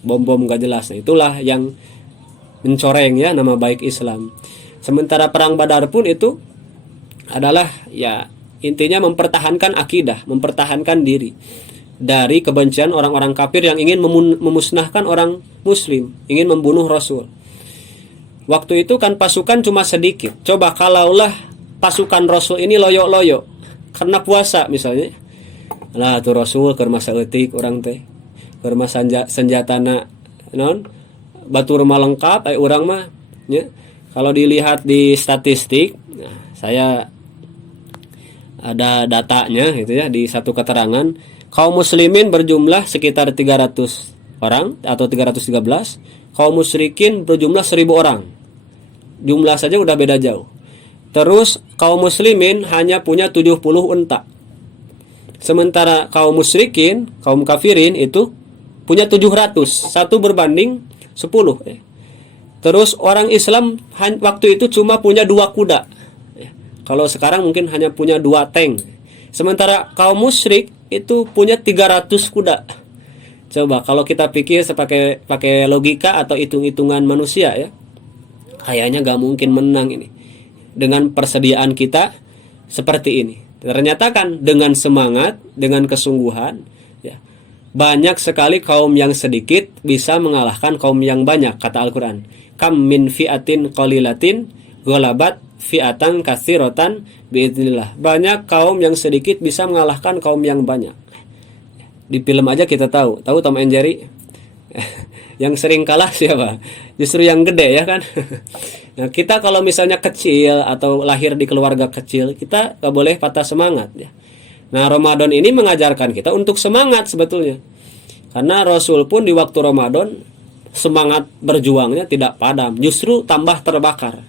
bom-bom gak jelas. Nah, itulah yang mencoreng ya nama baik Islam. Sementara perang Badar pun itu adalah ya intinya mempertahankan akidah, mempertahankan diri dari kebencian orang-orang kafir yang ingin memusnahkan orang muslim, ingin membunuh Rasul. Waktu itu kan pasukan cuma sedikit. Coba kalaulah pasukan Rasul ini loyo-loyo karena puasa misalnya, lah tuh Rasul keur masa eutik orang teh, keur masa senjatana non batur mah lengkap urang mah nya. Kalau dilihat di statistik, nah, saya ada datanya gitu ya, di satu keterangan kaum muslimin berjumlah sekitar 300 orang atau 313, kaum musyrikin berjumlah 1000 orang. Jumlah saja udah beda jauh. Terus kaum muslimin hanya punya 70 unta. Sementara kaum musyrikin, kaum kafirin itu punya 700, 1 berbanding 10 ya. Terus orang Islam waktu itu cuma punya 2 kuda ya. Kalau sekarang mungkin hanya punya 2 tank. Sementara kaum musyrik itu punya 300 kuda. Coba kalau kita pikir pakai logika atau hitung-hitungan manusia ya, kayaknya gak mungkin menang ini dengan persediaan kita seperti ini. Ternyata kan dengan semangat, dengan kesungguhan ya, banyak sekali kaum yang sedikit bisa mengalahkan kaum yang banyak, kata Al-Quran. Kam min fi'atin qalilatin ghalabat fi'atan katsiratan biidznillah. Banyak kaum yang sedikit bisa mengalahkan kaum yang banyak. Di film aja kita tahu Tom and Jerry. Yang sering kalah siapa? Justru yang gede ya kan. Nah, kita kalau misalnya kecil atau lahir di keluarga kecil, kita gak boleh patah semangat ya. Nah, Ramadan ini mengajarkan kita untuk semangat sebetulnya. Karena Rasul pun di waktu Ramadan semangat berjuangnya tidak padam, justru tambah terbakar.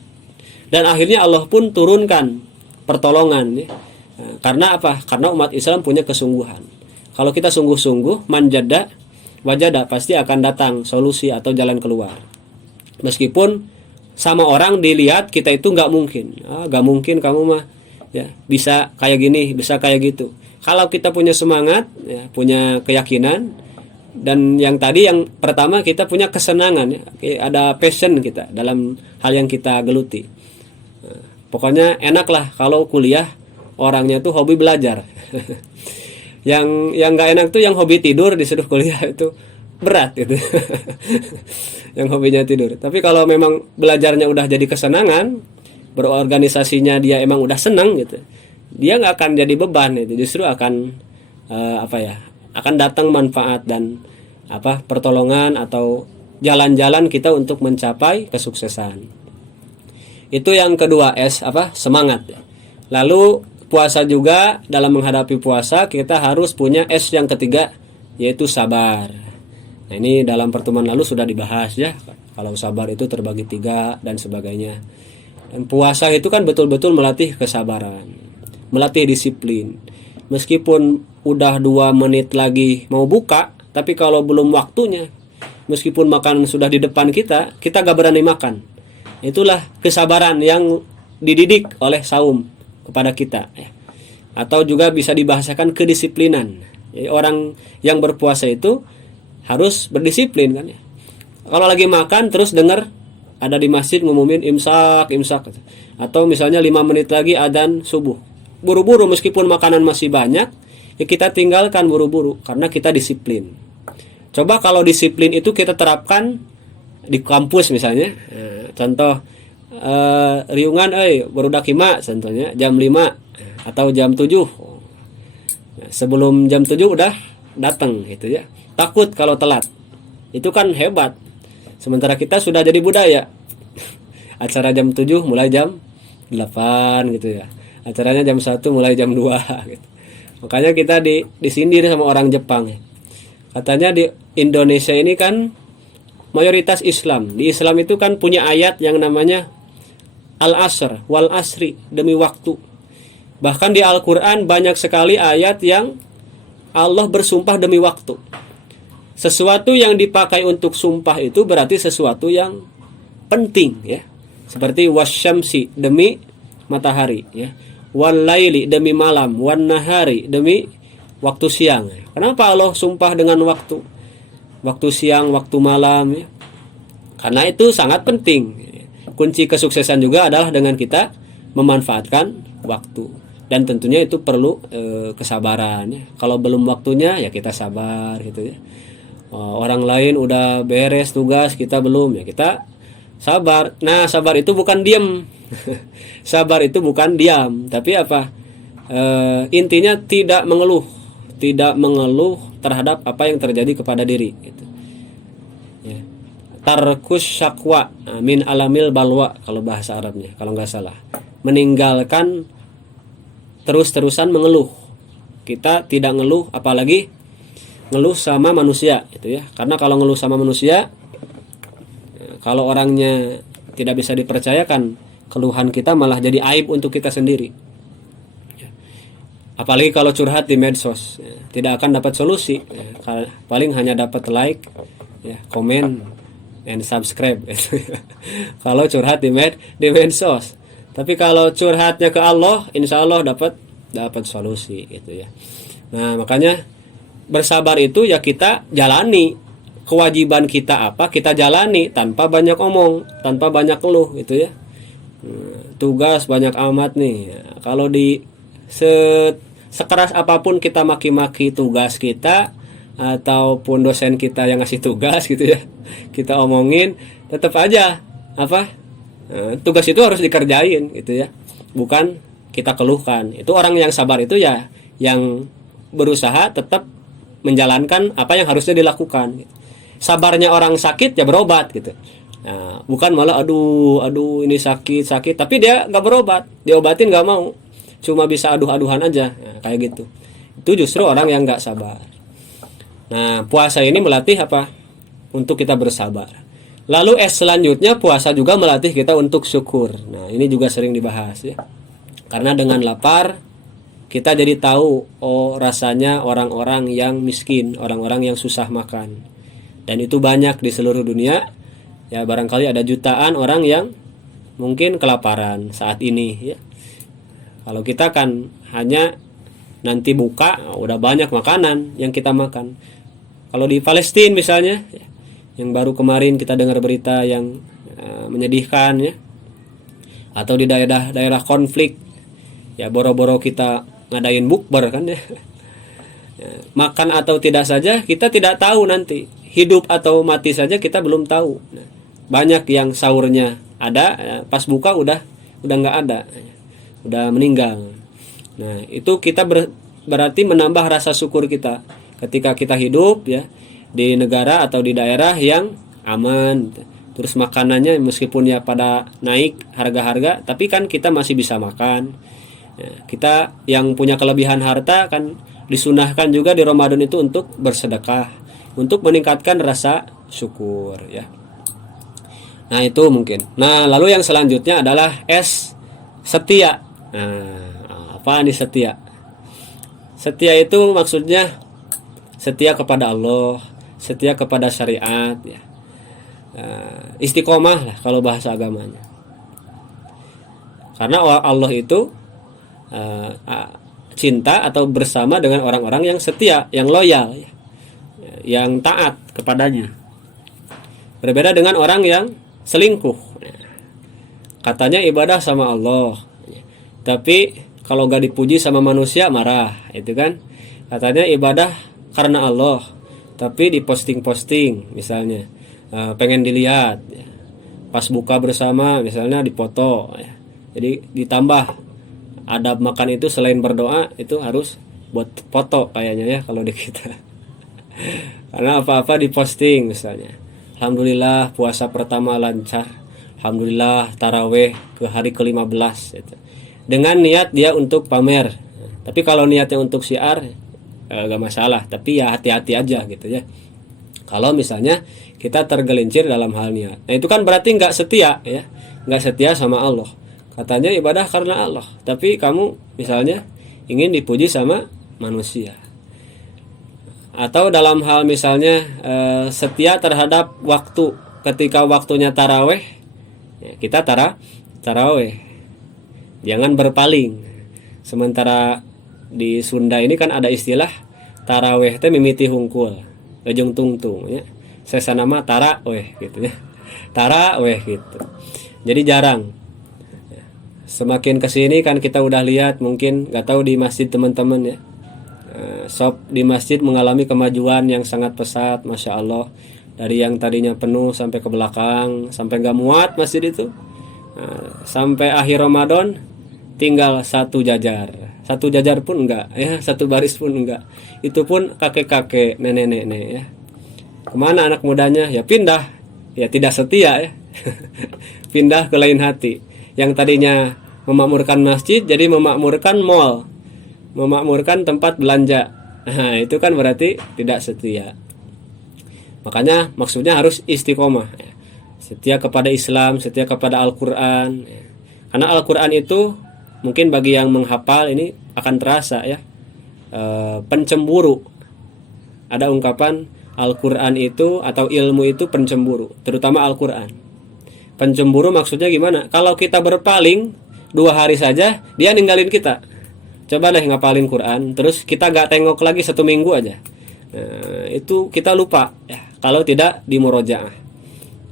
Dan akhirnya Allah pun turunkan pertolongan ya. Nah, karena apa? Karena umat Islam punya kesungguhan. Kalau kita sungguh-sungguh, manjada wajada, pasti akan datang solusi atau jalan keluar. Meskipun sama orang dilihat kita itu nggak mungkin, nggak mungkin kamu mah ya bisa kayak gini, bisa kayak gitu. Kalau kita punya semangat, ya, punya keyakinan, dan yang tadi yang pertama kita punya kesenangan, ya, ada passion kita dalam hal yang kita geluti. Nah, pokoknya enak lah kalau kuliah orangnya tuh hobi belajar. yang nggak enak tuh yang hobi tidur disuruh kuliah, itu berat gitu. Yang hobinya tidur. Tapi kalau memang belajarnya udah jadi kesenangan, berorganisasinya dia emang udah senang gitu, dia nggak akan jadi beban itu, justru akan akan datang manfaat dan pertolongan atau jalan-jalan kita untuk mencapai kesuksesan. Itu yang kedua, semangat. Lalu puasa juga, dalam menghadapi puasa kita harus punya yang ketiga, yaitu sabar. Nah, ini dalam pertemuan lalu sudah dibahas ya, kalau sabar itu terbagi 3 dan sebagainya. Dan puasa itu kan betul-betul melatih kesabaran, melatih disiplin. Meskipun udah 2 menit lagi mau buka, tapi kalau belum waktunya, meskipun makanan sudah di depan kita gak berani makan. Itulah kesabaran yang dididik oleh saum kepada kita ya. Atau juga bisa dibahasakan kedisiplinan. Jadi orang yang berpuasa itu harus berdisiplin kan ya. Kalau lagi makan terus dengar ada di masjid ngumumin imsak, atau misalnya 5 menit lagi adzan subuh, buru-buru meskipun makanan masih banyak, ya kita tinggalkan buru-buru karena kita disiplin. Coba kalau disiplin itu kita terapkan di kampus misalnya, contoh riungan barudak 5 contohnya jam 5 atau jam 7. Sebelum jam 7 udah datang gitu ya. Takut kalau telat. Itu kan hebat. Sementara kita sudah jadi budaya. Acara jam 7 mulai jam 8 gitu ya. Acaranya jam 1 mulai jam 2 gitu. Makanya kita disindir sama orang Jepang. Katanya di Indonesia ini kan mayoritas Islam. Di Islam itu kan punya ayat yang namanya Al-Asr wal Asri, demi waktu. Bahkan di Al-Quran banyak sekali ayat yang Allah bersumpah demi waktu. Sesuatu yang dipakai untuk sumpah itu berarti sesuatu yang penting ya. Seperti wasyamsi, demi matahari ya. Wal laili, demi malam. Wan nahari, demi waktu siang. Kenapa Allah sumpah dengan waktu? Waktu siang, waktu malam ya. Karena itu sangat penting. Kunci kesuksesan juga adalah dengan kita memanfaatkan waktu. Dan tentunya itu perlu kesabaran ya. Kalau belum waktunya ya kita sabar gitu ya. Orang lain udah beres tugas, kita belum, ya kita sabar. Nah, sabar itu bukan diam. Sabar itu bukan diam, tapi intinya tidak mengeluh terhadap apa yang terjadi kepada diri gitu. Ya. Tarkus syakwa min alamil balwa kalau bahasa Arabnya, kalau nggak salah. Meninggalkan terus-terusan mengeluh. Kita tidak ngeluh, apalagi ngeluh sama manusia gitu ya. Karena kalau ngeluh sama manusia, kalau orangnya tidak bisa dipercayakan, keluhan kita malah jadi aib untuk kita sendiri. Apalagi kalau curhat di medsos, tidak akan dapat solusi. Paling hanya dapat like, komen, and subscribe. Kalau curhat di medsos. Tapi kalau curhatnya ke Allah, insya Allah dapat solusi gitu ya. Nah, makanya bersabar itu ya kita jalani. Kewajiban kita apa, kita jalani tanpa banyak omong, tanpa banyak keluh gitu ya. Tugas banyak amat nih. Kalau sekeras apapun kita maki-maki tugas kita, ataupun dosen kita yang ngasih tugas gitu ya, kita omongin, tetap aja tugas itu harus dikerjain gitu ya, bukan kita keluhkan. Itu orang yang sabar itu ya yang berusaha tetap menjalankan apa yang harusnya dilakukan gitu. Sabarnya orang sakit ya berobat gitu. Nah, bukan malah aduh ini sakit tapi dia nggak berobat, diobatin nggak mau, cuma bisa aduh-aduhan aja. Nah, kayak gitu. Itu justru orang yang nggak sabar. Nah, puasa ini melatih apa? Untuk kita bersabar. Lalu selanjutnya puasa juga melatih kita untuk syukur. Nah, ini juga sering dibahas ya. Karena dengan lapar kita jadi tahu rasanya orang-orang yang miskin, orang-orang yang susah makan. Dan itu banyak di seluruh dunia. Ya, barangkali ada jutaan orang yang mungkin kelaparan saat ini ya. Kalau kita kan hanya nanti buka udah banyak makanan yang kita makan. Kalau di Palestina misalnya, yang baru kemarin kita dengar berita yang menyedihkan ya, atau di daerah konflik, ya boro-boro kita ngadain bukber kan ya. Makan atau tidak saja kita tidak tahu nanti, hidup atau mati saja kita belum tahu. Banyak yang sahurnya ada, pas buka udah nggak ada, udah meninggal. Nah itu kita berarti menambah rasa syukur kita ketika kita hidup ya di negara atau di daerah yang aman, terus makanannya meskipun ya pada naik harga-harga, tapi kan kita masih bisa makan ya. Kita yang punya kelebihan harta kan disunahkan juga di Ramadan itu untuk bersedekah, untuk meningkatkan rasa syukur ya. Nah itu mungkin. Nah lalu yang selanjutnya adalah setia. Nah apa nih setia? Setia itu maksudnya setia kepada Allah, setia kepada syariat ya. Istiqomah lah kalau bahasa agamanya. Karena Allah itu cinta atau bersama dengan orang-orang yang setia, yang loyal ya, yang taat kepadanya. Berbeda dengan orang yang selingkuh. Katanya ibadah sama Allah, tapi kalau gak dipuji sama manusia marah, itu kan. Katanya ibadah karena Allah, tapi diposting-posting misalnya, pengen dilihat ya. Pas buka bersama misalnya dipoto ya. Jadi ditambah adab makan itu selain berdoa itu harus buat foto kayaknya ya kalau di kita. Karena apa-apa diposting misalnya. Alhamdulillah puasa pertama lancar, alhamdulillah taraweh ke hari ke-15 itu. Dengan niat dia untuk pamer. Tapi kalau niatnya untuk syiar gak masalah, tapi ya hati-hati aja gitu ya. Kalau misalnya kita tergelincir dalam hal niat, nah itu kan berarti nggak setia ya, nggak setia sama Allah. Katanya ibadah karena Allah, tapi kamu misalnya ingin dipuji sama manusia. Atau dalam hal misalnya setia terhadap waktu, ketika waktunya taraweh ya, kita taraweh, jangan berpaling. Sementara di Sunda ini kan ada istilah taraweh teh mimiti hungkul, ujung tungtung ya. Saya nama taraweh gitu ya. Taraweh gitu. Jadi jarang. Semakin kesini kan kita udah lihat, mungkin nggak tahu di masjid teman-teman ya. Shop di masjid mengalami kemajuan yang sangat pesat, masya Allah. Dari yang tadinya penuh sampai ke belakang, sampai nggak muat masjid itu. Sampai akhir Ramadan tinggal satu jajar pun enggak ya, satu baris pun enggak. Itu pun kakek-kakek, nenek-nenek ya. Kemana anak mudanya? Ya pindah, ya tidak setia ya. Pindah ke lain hati. Yang tadinya memakmurkan masjid jadi memakmurkan mall, memakmurkan tempat belanja. Nah itu kan berarti tidak setia. Makanya maksudnya harus istiqomah ya. Setia kepada Islam, setia kepada Al-Quran ya. Karena Al-Quran itu mungkin bagi yang menghafal ini akan terasa ya, pencemburu. Ada ungkapan Al-Quran itu atau ilmu itu pencemburu, terutama Al-Quran. Pencemburu maksudnya gimana? Kalau kita berpaling 2 hari saja dia ninggalin kita. Coba deh ngapalin Quran, terus kita gak tengok lagi 1 minggu aja. Itu kita lupa ya, kalau tidak dimurojaah.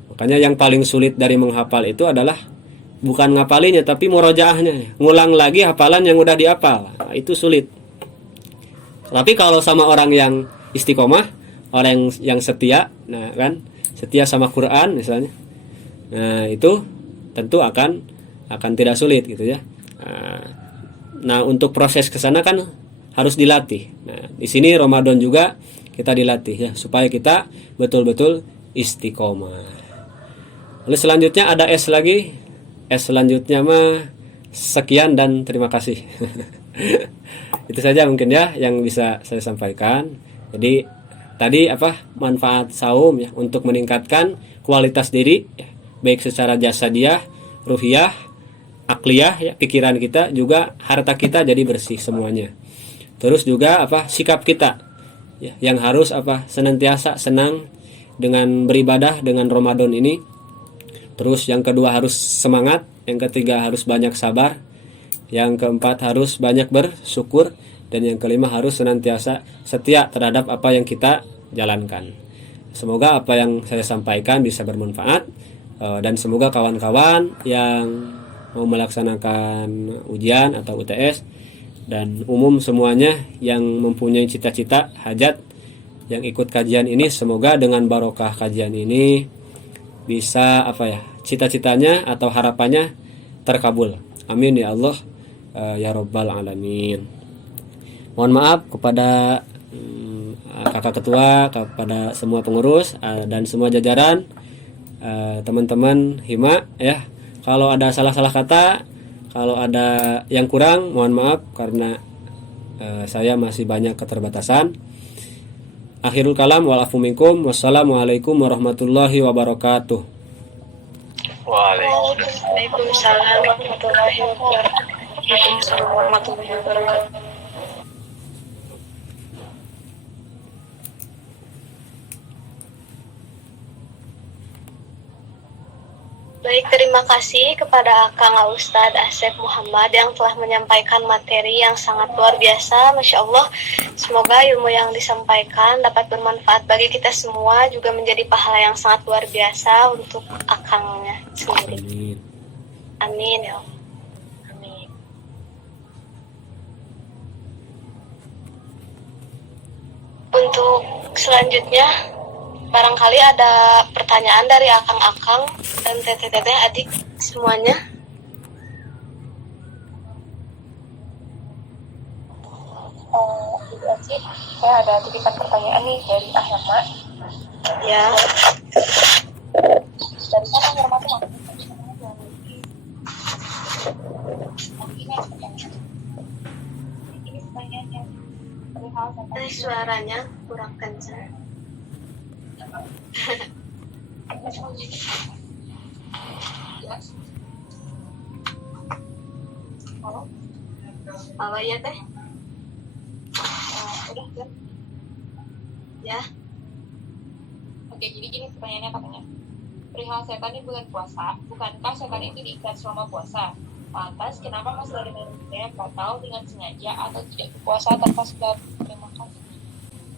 Makanya yang paling sulit dari menghafal itu adalah bukan ngapalinya tapi murojaahnya, ngulang lagi hafalan yang udah dihafal. Nah, itu sulit. Tapi kalau sama orang yang istiqomah, orang yang setia, nah kan, setia sama Quran misalnya. Nah, itu tentu akan tidak sulit gitu ya. Nah, untuk proses ke sana kan harus dilatih. Nah, di sini Ramadan juga kita dilatih ya supaya kita betul-betul istiqomah. Lalu selanjutnya ada S lagi. S selanjutnya mah sekian dan terima kasih. Itu saja mungkin ya yang bisa saya sampaikan. Jadi tadi manfaat saum ya untuk meningkatkan kualitas diri ya, baik secara jasadiah, ruhiyah, akliyah ya, pikiran kita, juga harta kita jadi bersih semuanya. Terus juga sikap kita ya, yang harus senantiasa senang dengan beribadah dengan Ramadan ini. Terus yang kedua harus semangat, yang ketiga harus banyak sabar, yang keempat harus banyak bersyukur, dan yang kelima harus senantiasa setia terhadap apa yang kita jalankan. Semoga apa yang saya sampaikan bisa bermanfaat, dan semoga kawan-kawan yang mau melaksanakan ujian atau UTS dan umum semuanya yang mempunyai cita-cita hajat yang ikut kajian ini, semoga dengan barokah kajian ini bisa cita-citanya atau harapannya terkabul. Amin ya Allah ya Rabbal Alamin. Mohon maaf kepada kakak ketua, kepada semua pengurus dan semua jajaran, teman-teman Hima ya. Kalau ada salah-salah kata, kalau ada yang kurang, mohon maaf karena saya masih banyak keterbatasan. Akhirul kalam wal afu minkum. Wassalamualaikum warahmatullahi wabarakatuh. Waalaikumsalam warahmatullahi wabarakatuh. Waalaikumsalam warahmatullahi wabarakatuh. Baik, terima kasih kepada Kang Ustadz Asep Muhammad yang telah menyampaikan materi yang sangat luar biasa, Masya Allah. Semoga ilmu yang disampaikan dapat bermanfaat bagi kita semua, juga menjadi pahala yang sangat luar biasa untuk akangnya sendiri. Amin. Amin ya Allah. Amin. Untuk selanjutnya, barangkali ada pertanyaan dari akang-akang dan teteh-teteh adik semuanya. Ibu Aci, saya ada titipan pertanyaan nih dari Ahmad. Ya. Dari sana hormatnya ini pertanyaannya perihal tentang Suaranya kurang kencang. Halo ya teh. udah kan? Ya. Oke, jadi gini pertanyaannya katanya. Perihal setan di bulan puasa, bukankah setan itu diikat selama puasa? Lantas, kenapa Mas dari Indonesia batal dengan sengaja atau tidak berpuasa tanpa sebab? Terima kasih.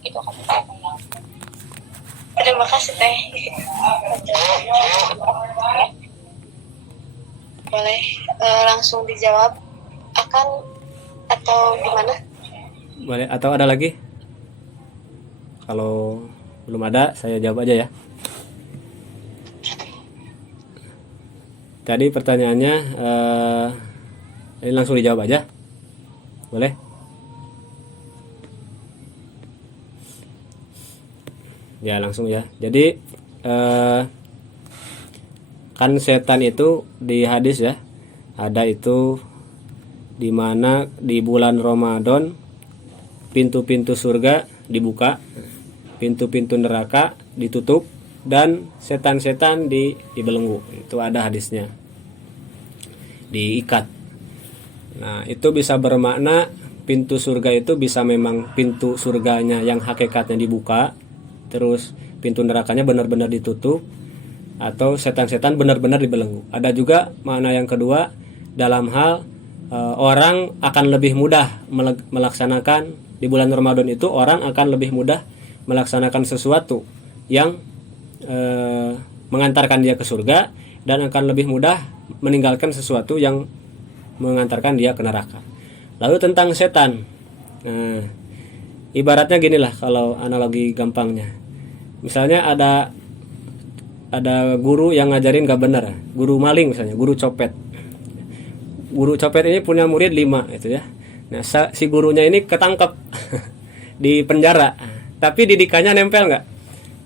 Itu akan pertanyaan. Terima kasih teh. Boleh langsung dijawab akan atau gimana? Boleh, atau ada lagi? Kalau belum ada, saya jawab aja ya. Tadi pertanyaannya ini langsung dijawab aja. Boleh? Ya, langsung ya. Jadi kan setan itu di hadis ya, ada itu di mana di bulan Ramadan pintu-pintu surga dibuka, pintu-pintu neraka ditutup, dan setan-setan dibelenggu. Itu ada hadisnya, diikat. Nah, itu bisa bermakna pintu surga itu bisa memang pintu surganya yang hakikatnya dibuka, terus pintu nerakanya benar-benar ditutup, atau setan-setan benar-benar dibelenggu. Ada juga makna yang kedua, dalam hal orang akan lebih mudah melaksanakan di bulan Ramadan itu, orang akan lebih mudah melaksanakan sesuatu yang mengantarkan dia ke surga, dan akan lebih mudah meninggalkan sesuatu yang mengantarkan dia ke neraka. Lalu tentang setan, nah, Ibaratnya gini lah kalau analogi gampangnya. Misalnya ada guru yang ngajarin gak benar, guru maling misalnya, guru copet. Guru copet ini punya murid 5 itu ya. Nah, si gurunya ini ketangkep di penjara. Tapi didikannya nempel nggak?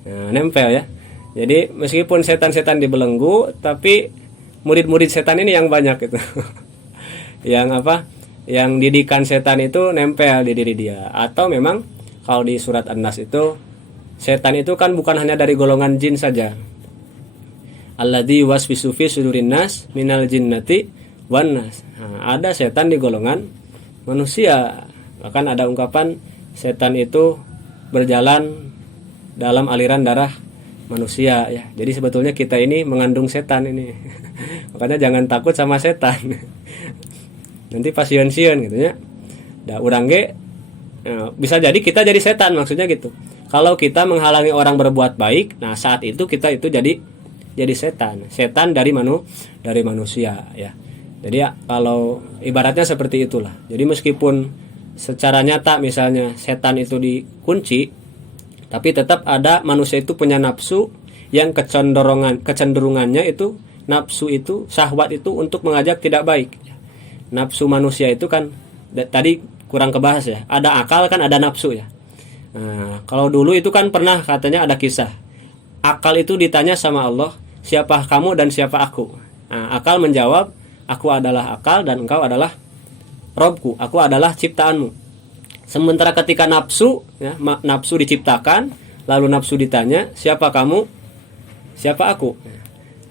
Nah, nempel ya. Jadi meskipun setan-setan dibelenggu, tapi murid-murid setan ini yang banyak itu. Yang apa? Yang didikan setan itu nempel di diri dia. Atau memang kalau di surat An-Nas itu, setan itu kan bukan hanya dari golongan jin saja. Alladzi waswisu fi sudurin nas minal jinnati wan nas. Nah, ada setan di golongan manusia. Bahkan ada ungkapan setan itu berjalan dalam aliran darah manusia ya. Jadi sebetulnya kita ini mengandung setan ini. Makanya jangan takut sama setan. Nanti pas sieun-sieun gitu ya. Da urang ge bisa jadi kita jadi setan, maksudnya gitu. Kalau kita menghalangi orang berbuat baik, nah saat itu kita itu jadi setan dari manusia ya. Jadi ya kalau ibaratnya seperti itulah. Jadi meskipun secara nyata misalnya setan itu dikunci, tapi tetap ada manusia itu punya nafsu yang kecenderungannya itu nafsu itu, syahwat itu untuk mengajak tidak baik. Nafsu manusia itu kan tadi kurang kebahas ya. Ada akal kan ada nafsu ya. Nah, kalau dulu itu kan pernah katanya ada kisah. Akal itu ditanya sama Allah, siapa kamu dan siapa aku? Nah, akal menjawab, aku adalah akal dan engkau adalah Robku, aku adalah ciptaanmu. Sementara ketika nafsu, ya, nafsu diciptakan, lalu nafsu ditanya, siapa kamu? Siapa aku?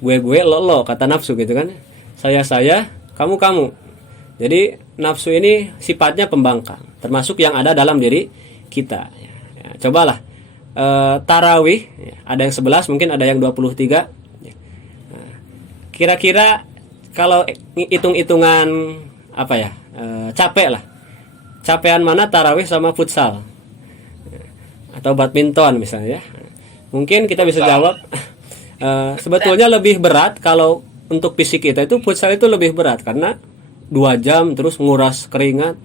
Gue lo kata nafsu gitu kan. Saya, kamu. Jadi nafsu ini sifatnya pembangkang, termasuk yang ada dalam diri kita. Ya, cobalah tarawih, ya, ada yang 11, mungkin ada yang 23. Ya. Nah, kira-kira kalau hitung-hitungan apa ya, capek lah. Capean mana tarawih sama futsal atau badminton misalnya ya. Mungkin kita bisa jawab sebetulnya lebih berat kalau untuk fisik kita itu futsal itu lebih berat karena 2 jam terus nguras keringat.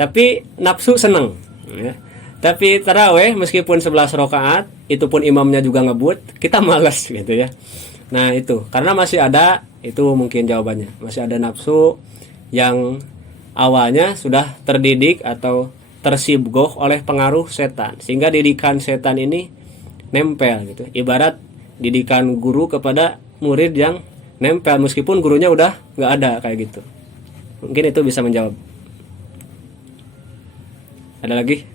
Tapi nafsu seneng ya. Tapi tarawih meskipun 11 rakaat, itu pun imamnya juga ngebut, kita malas gitu ya. Nah itu karena masih ada, itu mungkin jawabannya, masih ada nafsu yang awalnya sudah terdidik atau tersibgoh oleh pengaruh setan, sehingga didikan setan ini nempel gitu. Ibarat didikan guru kepada murid yang nempel meskipun gurunya udah nggak ada kayak gitu. Mungkin itu bisa menjawab. Ada lagi?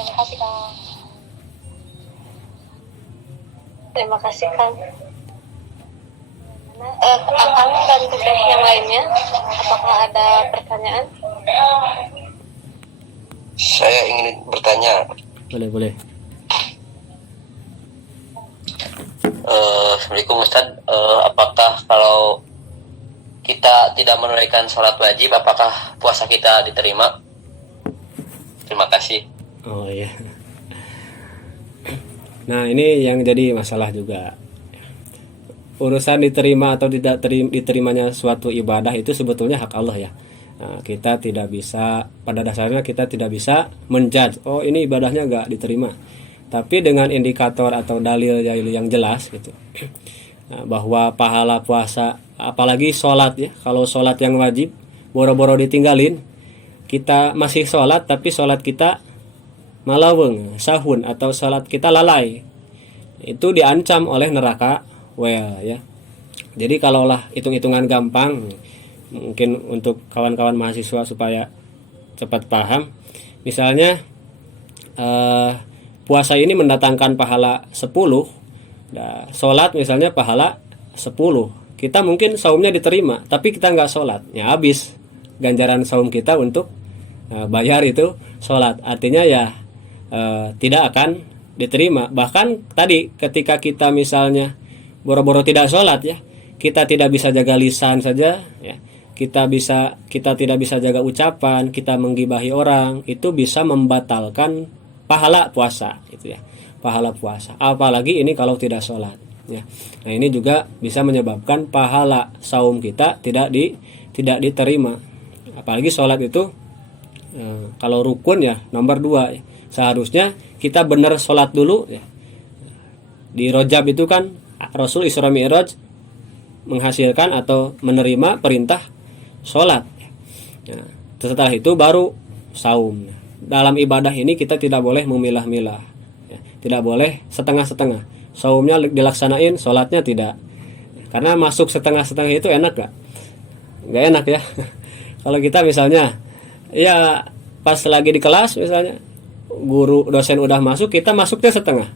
Terima kasih Kang. Terima kasih Kang. Akang dan tugas yang lainnya, apakah ada pertanyaan? Saya ingin bertanya. Boleh. Assalamualaikum Ustaz. Apakah kalau kita tidak menunaikan sholat wajib, apakah puasa kita diterima? Terima kasih. Oh iya. Nah ini yang jadi masalah juga. Urusan diterima atau tidak diterimanya suatu ibadah itu sebetulnya hak Allah ya. Nah, kita tidak bisa, pada dasarnya kita tidak bisa menjudge, oh ini ibadahnya gak diterima. Tapi dengan indikator atau dalil yang jelas gitu, nah, bahwa pahala puasa, apalagi sholat ya, kalau sholat yang wajib boro-boro ditinggalin, kita masih sholat tapi sholat kita malaweng, sahun, atau sholat kita lalai, itu diancam oleh neraka well ya. Jadi kalaulah hitung-hitungan gampang, mungkin untuk kawan-kawan mahasiswa supaya cepat paham, misalnya puasa ini mendatangkan pahala 10, nah, sholat misalnya pahala 10, kita mungkin saumnya diterima tapi kita nggak sholat, ya habis ganjaran saum kita untuk bayar itu sholat, artinya ya tidak akan diterima. Bahkan tadi ketika kita misalnya boro-boro tidak sholat ya, kita tidak bisa jaga lisan saja ya, kita tidak bisa jaga ucapan, kita menggibahi orang, itu bisa membatalkan pahala puasa itu ya, pahala puasa. Apalagi ini kalau tidak sholat ya. Nah ini juga bisa menyebabkan pahala saum kita tidak diterima. Apalagi sholat itu Kalau rukun ya nomor 2. Seharusnya kita benar sholat dulu ya. Di Rajab itu kan Rasul Isra Mi'raj menghasilkan atau menerima perintah sholat. Ya, setelah itu baru saum. Dalam ibadah ini kita tidak boleh memilah-milah, ya, tidak boleh setengah-setengah. Saumnya dilaksanain, sholatnya tidak. Karena masuk setengah-setengah itu enak gak? Gak enak ya. Kalau kita misalnya, ya pas lagi di kelas misalnya, guru dosen udah masuk, kita masuknya setengah.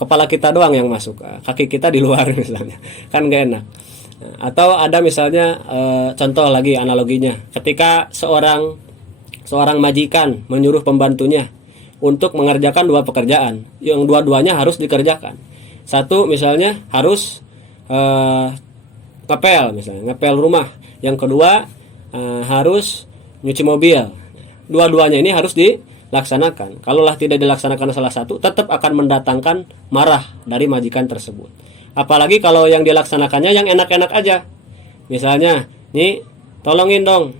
Kepala kita doang yang masuk, kaki kita di luar misalnya, kan gak enak. Atau ada misalnya contoh lagi analoginya, ketika seorang majikan menyuruh pembantunya untuk mengerjakan 2 pekerjaan, yang dua-duanya harus dikerjakan. Satu misalnya harus ngepel rumah, yang kedua harus nyuci mobil. Dua-duanya ini harus dilaksanakan. Kalaulah tidak dilaksanakan salah satu, tetap akan mendatangkan marah dari majikan tersebut. Apalagi kalau yang dilaksanakannya yang enak-enak aja. Misalnya, nih tolongin dong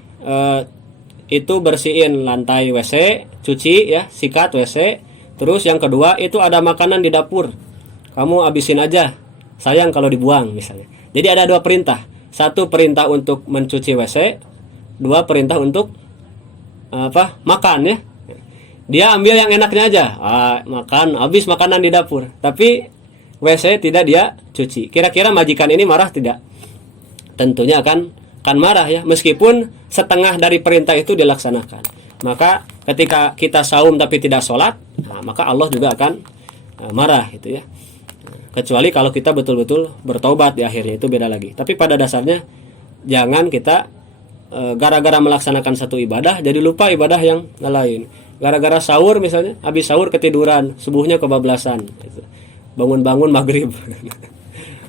itu bersihin lantai WC, cuci ya, sikat WC. Terus yang kedua itu ada makanan di dapur, kamu habisin aja, sayang kalau dibuang misalnya. Jadi ada 2 perintah. 1 perintah untuk mencuci WC, 2 perintah untuk makan ya. Dia ambil yang enaknya aja, makan, habis makanan di dapur, tapi WC tidak dia cuci. Kira-kira majikan ini marah tidak? Tentunya akan marah ya, meskipun setengah dari perintah itu dilaksanakan. Maka ketika kita saum tapi tidak sholat, maka Allah juga akan marah gitu ya. Kecuali kalau kita betul-betul bertobat di akhirnya, itu beda lagi. Tapi pada dasarnya jangan kita gara-gara melaksanakan satu ibadah jadi lupa ibadah yang lain. Gara-gara sahur misalnya, habis sahur ketiduran, subuhnya kebablasan gitu. Bangun-bangun maghrib.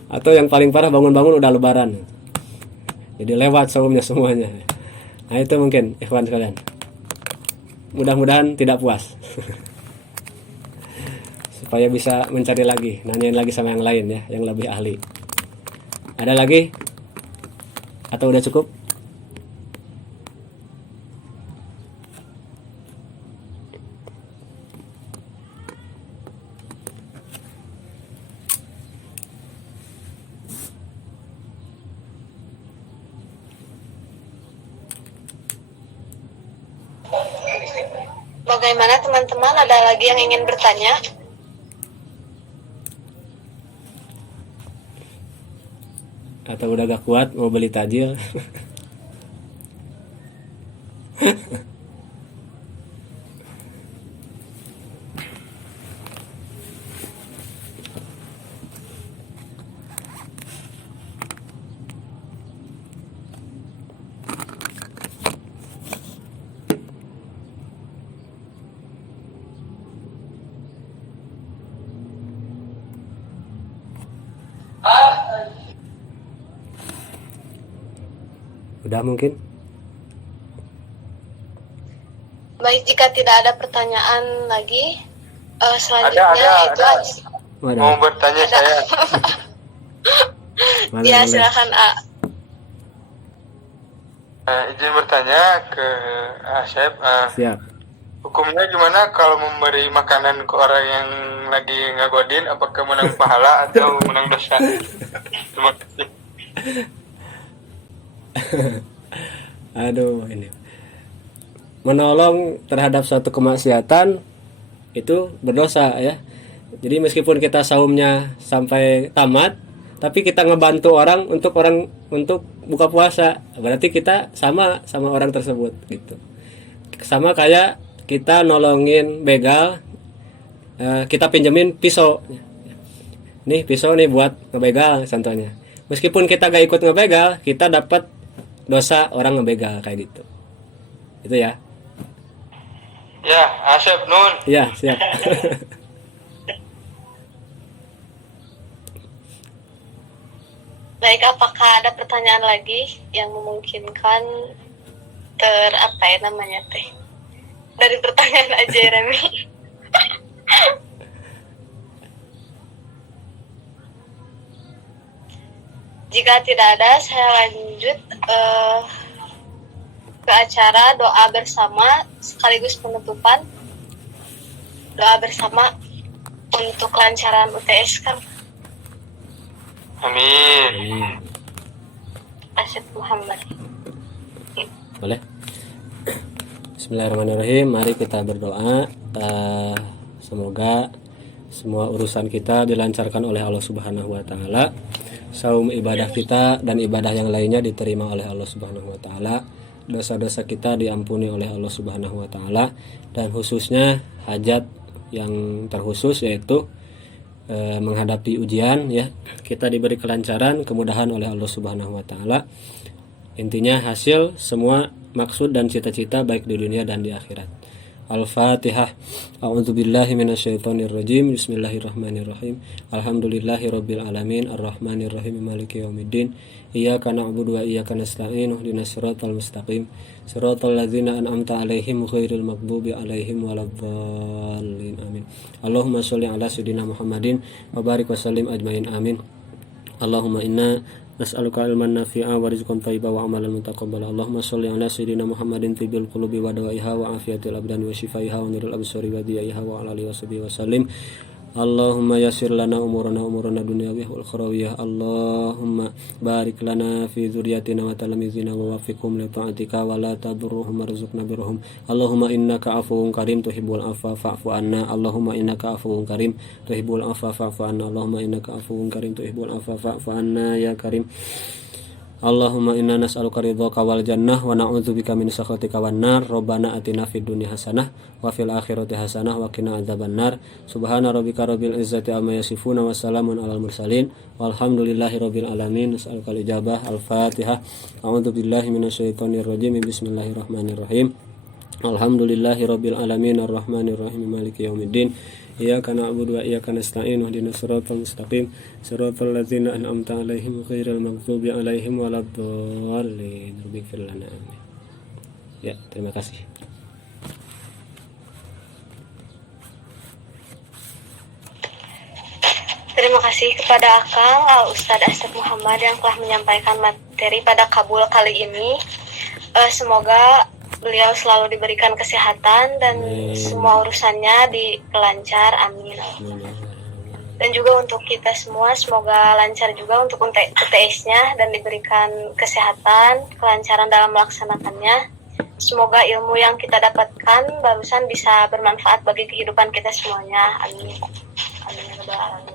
Atau yang paling parah bangun-bangun udah lebaran. Jadi lewat saumnya semuanya. Nah itu mungkin ikhwan sekalian. Mudah-mudahan tidak puas. Supaya bisa mencari lagi, nanyain lagi sama yang lain ya, yang lebih ahli. Ada lagi? Atau udah cukup? Bagaimana teman-teman, ada lagi yang ingin bertanya? Atau udah gak kuat mau beli tajil? Udah mungkin? Baik, jika tidak ada pertanyaan lagi, selanjutnya ada. itu Mau bertanya saya. Ya, silakan A. Izin bertanya ke Asep. Siap. Hukumnya gimana kalau memberi makanan ke orang yang lagi ngagodin? Apakah menang pahala atau menang dosa? Terima kasih. Aduh, ini menolong terhadap suatu kemaksiatan itu berdosa ya. Jadi meskipun kita saumnya sampai tamat, tapi kita ngebantu orang untuk buka puasa, berarti kita sama orang tersebut gitu. Sama kayak kita nolongin begal, kita pinjemin pisau. Nih pisau nih buat ngebegal contohnya. Meskipun kita gak ikut ngebegal, kita dapat dosa orang ngebegal kayak gitu. Itu ya. Ya, Asep Nun. Iya, siap. Baik, apakah ada pertanyaan lagi yang memungkinkan dari pertanyaan aja Remi? Jika tidak ada, saya lanjut. ke acara doa bersama sekaligus penutupan. Doa bersama untuk kelancaran UTS Kang. Amin. Asep Muhammad. Boleh? Bismillahirrahmanirrahim. Mari kita berdoa. Semoga semua urusan kita dilancarkan oleh Allah Subhanahu wa taala. Saum ibadah kita dan ibadah yang lainnya diterima oleh Allah Subhanahu wa taala. Dosa-dosa kita diampuni oleh Allah Subhanahu wa taala, dan khususnya hajat yang terkhusus yaitu menghadapi ujian, ya. Kita diberi kelancaran, kemudahan oleh Allah Subhanahu wa taala. Intinya hasil semua maksud dan cita-cita baik di dunia dan di akhirat. Al-Fatihah. A'udzubillahi minasyaitonirrajim. Bismillahirrahmanirrahim. Alhamdulillahirabbil alamin arrahmanirrahim maliki yaumiddin. Iyyaka na'budu wa iyyaka nasta'in. Ihdinas siratal mustaqim. Siratal ladzina an'amta 'alaihim ghairil maghdubi 'alaihim waladdallin. Amin. Allahumma shalli ala sayyidina Muhammadin wa barik wa sallim ajmain. Amin. Allahumma inna nas'aluka ilman nafi'a wa rizqan thayyiban wa amalan mutaqabbala. Allahumma shalli ala sayyidina Muhammadin tibbil qulubi wa dawaiha wa afiyatil abdani wa shifaiha wa nuril absari wa diyaiha wa ala alihi wa sahbihi wa sallim. Allahumma yassir lana umurana dunyawiyah wal ukhrawiyah. Allahumma barik lana fi dzurriyyatina wa talamizina wa waffiqhum li ta'atika wa la tadurruhum warzuqna birruhum. Allahumma innaka afuwun karim tuhibbul afwa fa'fu anna. Allahumma innaka afuwun karim tuhibbul afwa fa'fu anna. Allahumma innaka afuwun karim tuhibbul afwa fa'fu anna ya karim. Allahumma inna nas'aluka ridhaka wal jannah wa na'udzubika min sakhatika wan nar. Rabbana atina fid dunya hasanah wa fil akhirati hasanah wa qina adzabannar. Subhana rabbika rabbil izzati amma yasifun wa salamun alal mursalin walhamdulillahi rabbil alamin. Nas'alukal ijabah. Al-Fatihah. A'udzu billahi minasyaitonir rajim. Bismillahirrahmanirrahim. Alhamdulillahi rabbil alamin arrahmanirrahim maliki yaumiddin. Iyyaka na'budu wa iyyaka nasta'in. Ihdinas siratal mustaqim. Siratal ladzina an'amta 'alaihim ghairil maghdubi 'alaihim waladdallin. Rabbighfir lana. Amin. Ya, terima kasih. Terima kasih kepada Akang Al Ustadz Asep Muhammad yang telah menyampaikan materi pada kabul kali ini. Semoga beliau selalu diberikan kesehatan dan semua urusannya dilancar. Amin. Dan juga untuk kita semua semoga lancar juga untuk UTS-nya dan diberikan kesehatan, kelancaran dalam melaksanakannya. Semoga ilmu yang kita dapatkan barusan bisa bermanfaat bagi kehidupan kita semuanya. Amin. Amin ya rabbal alamin.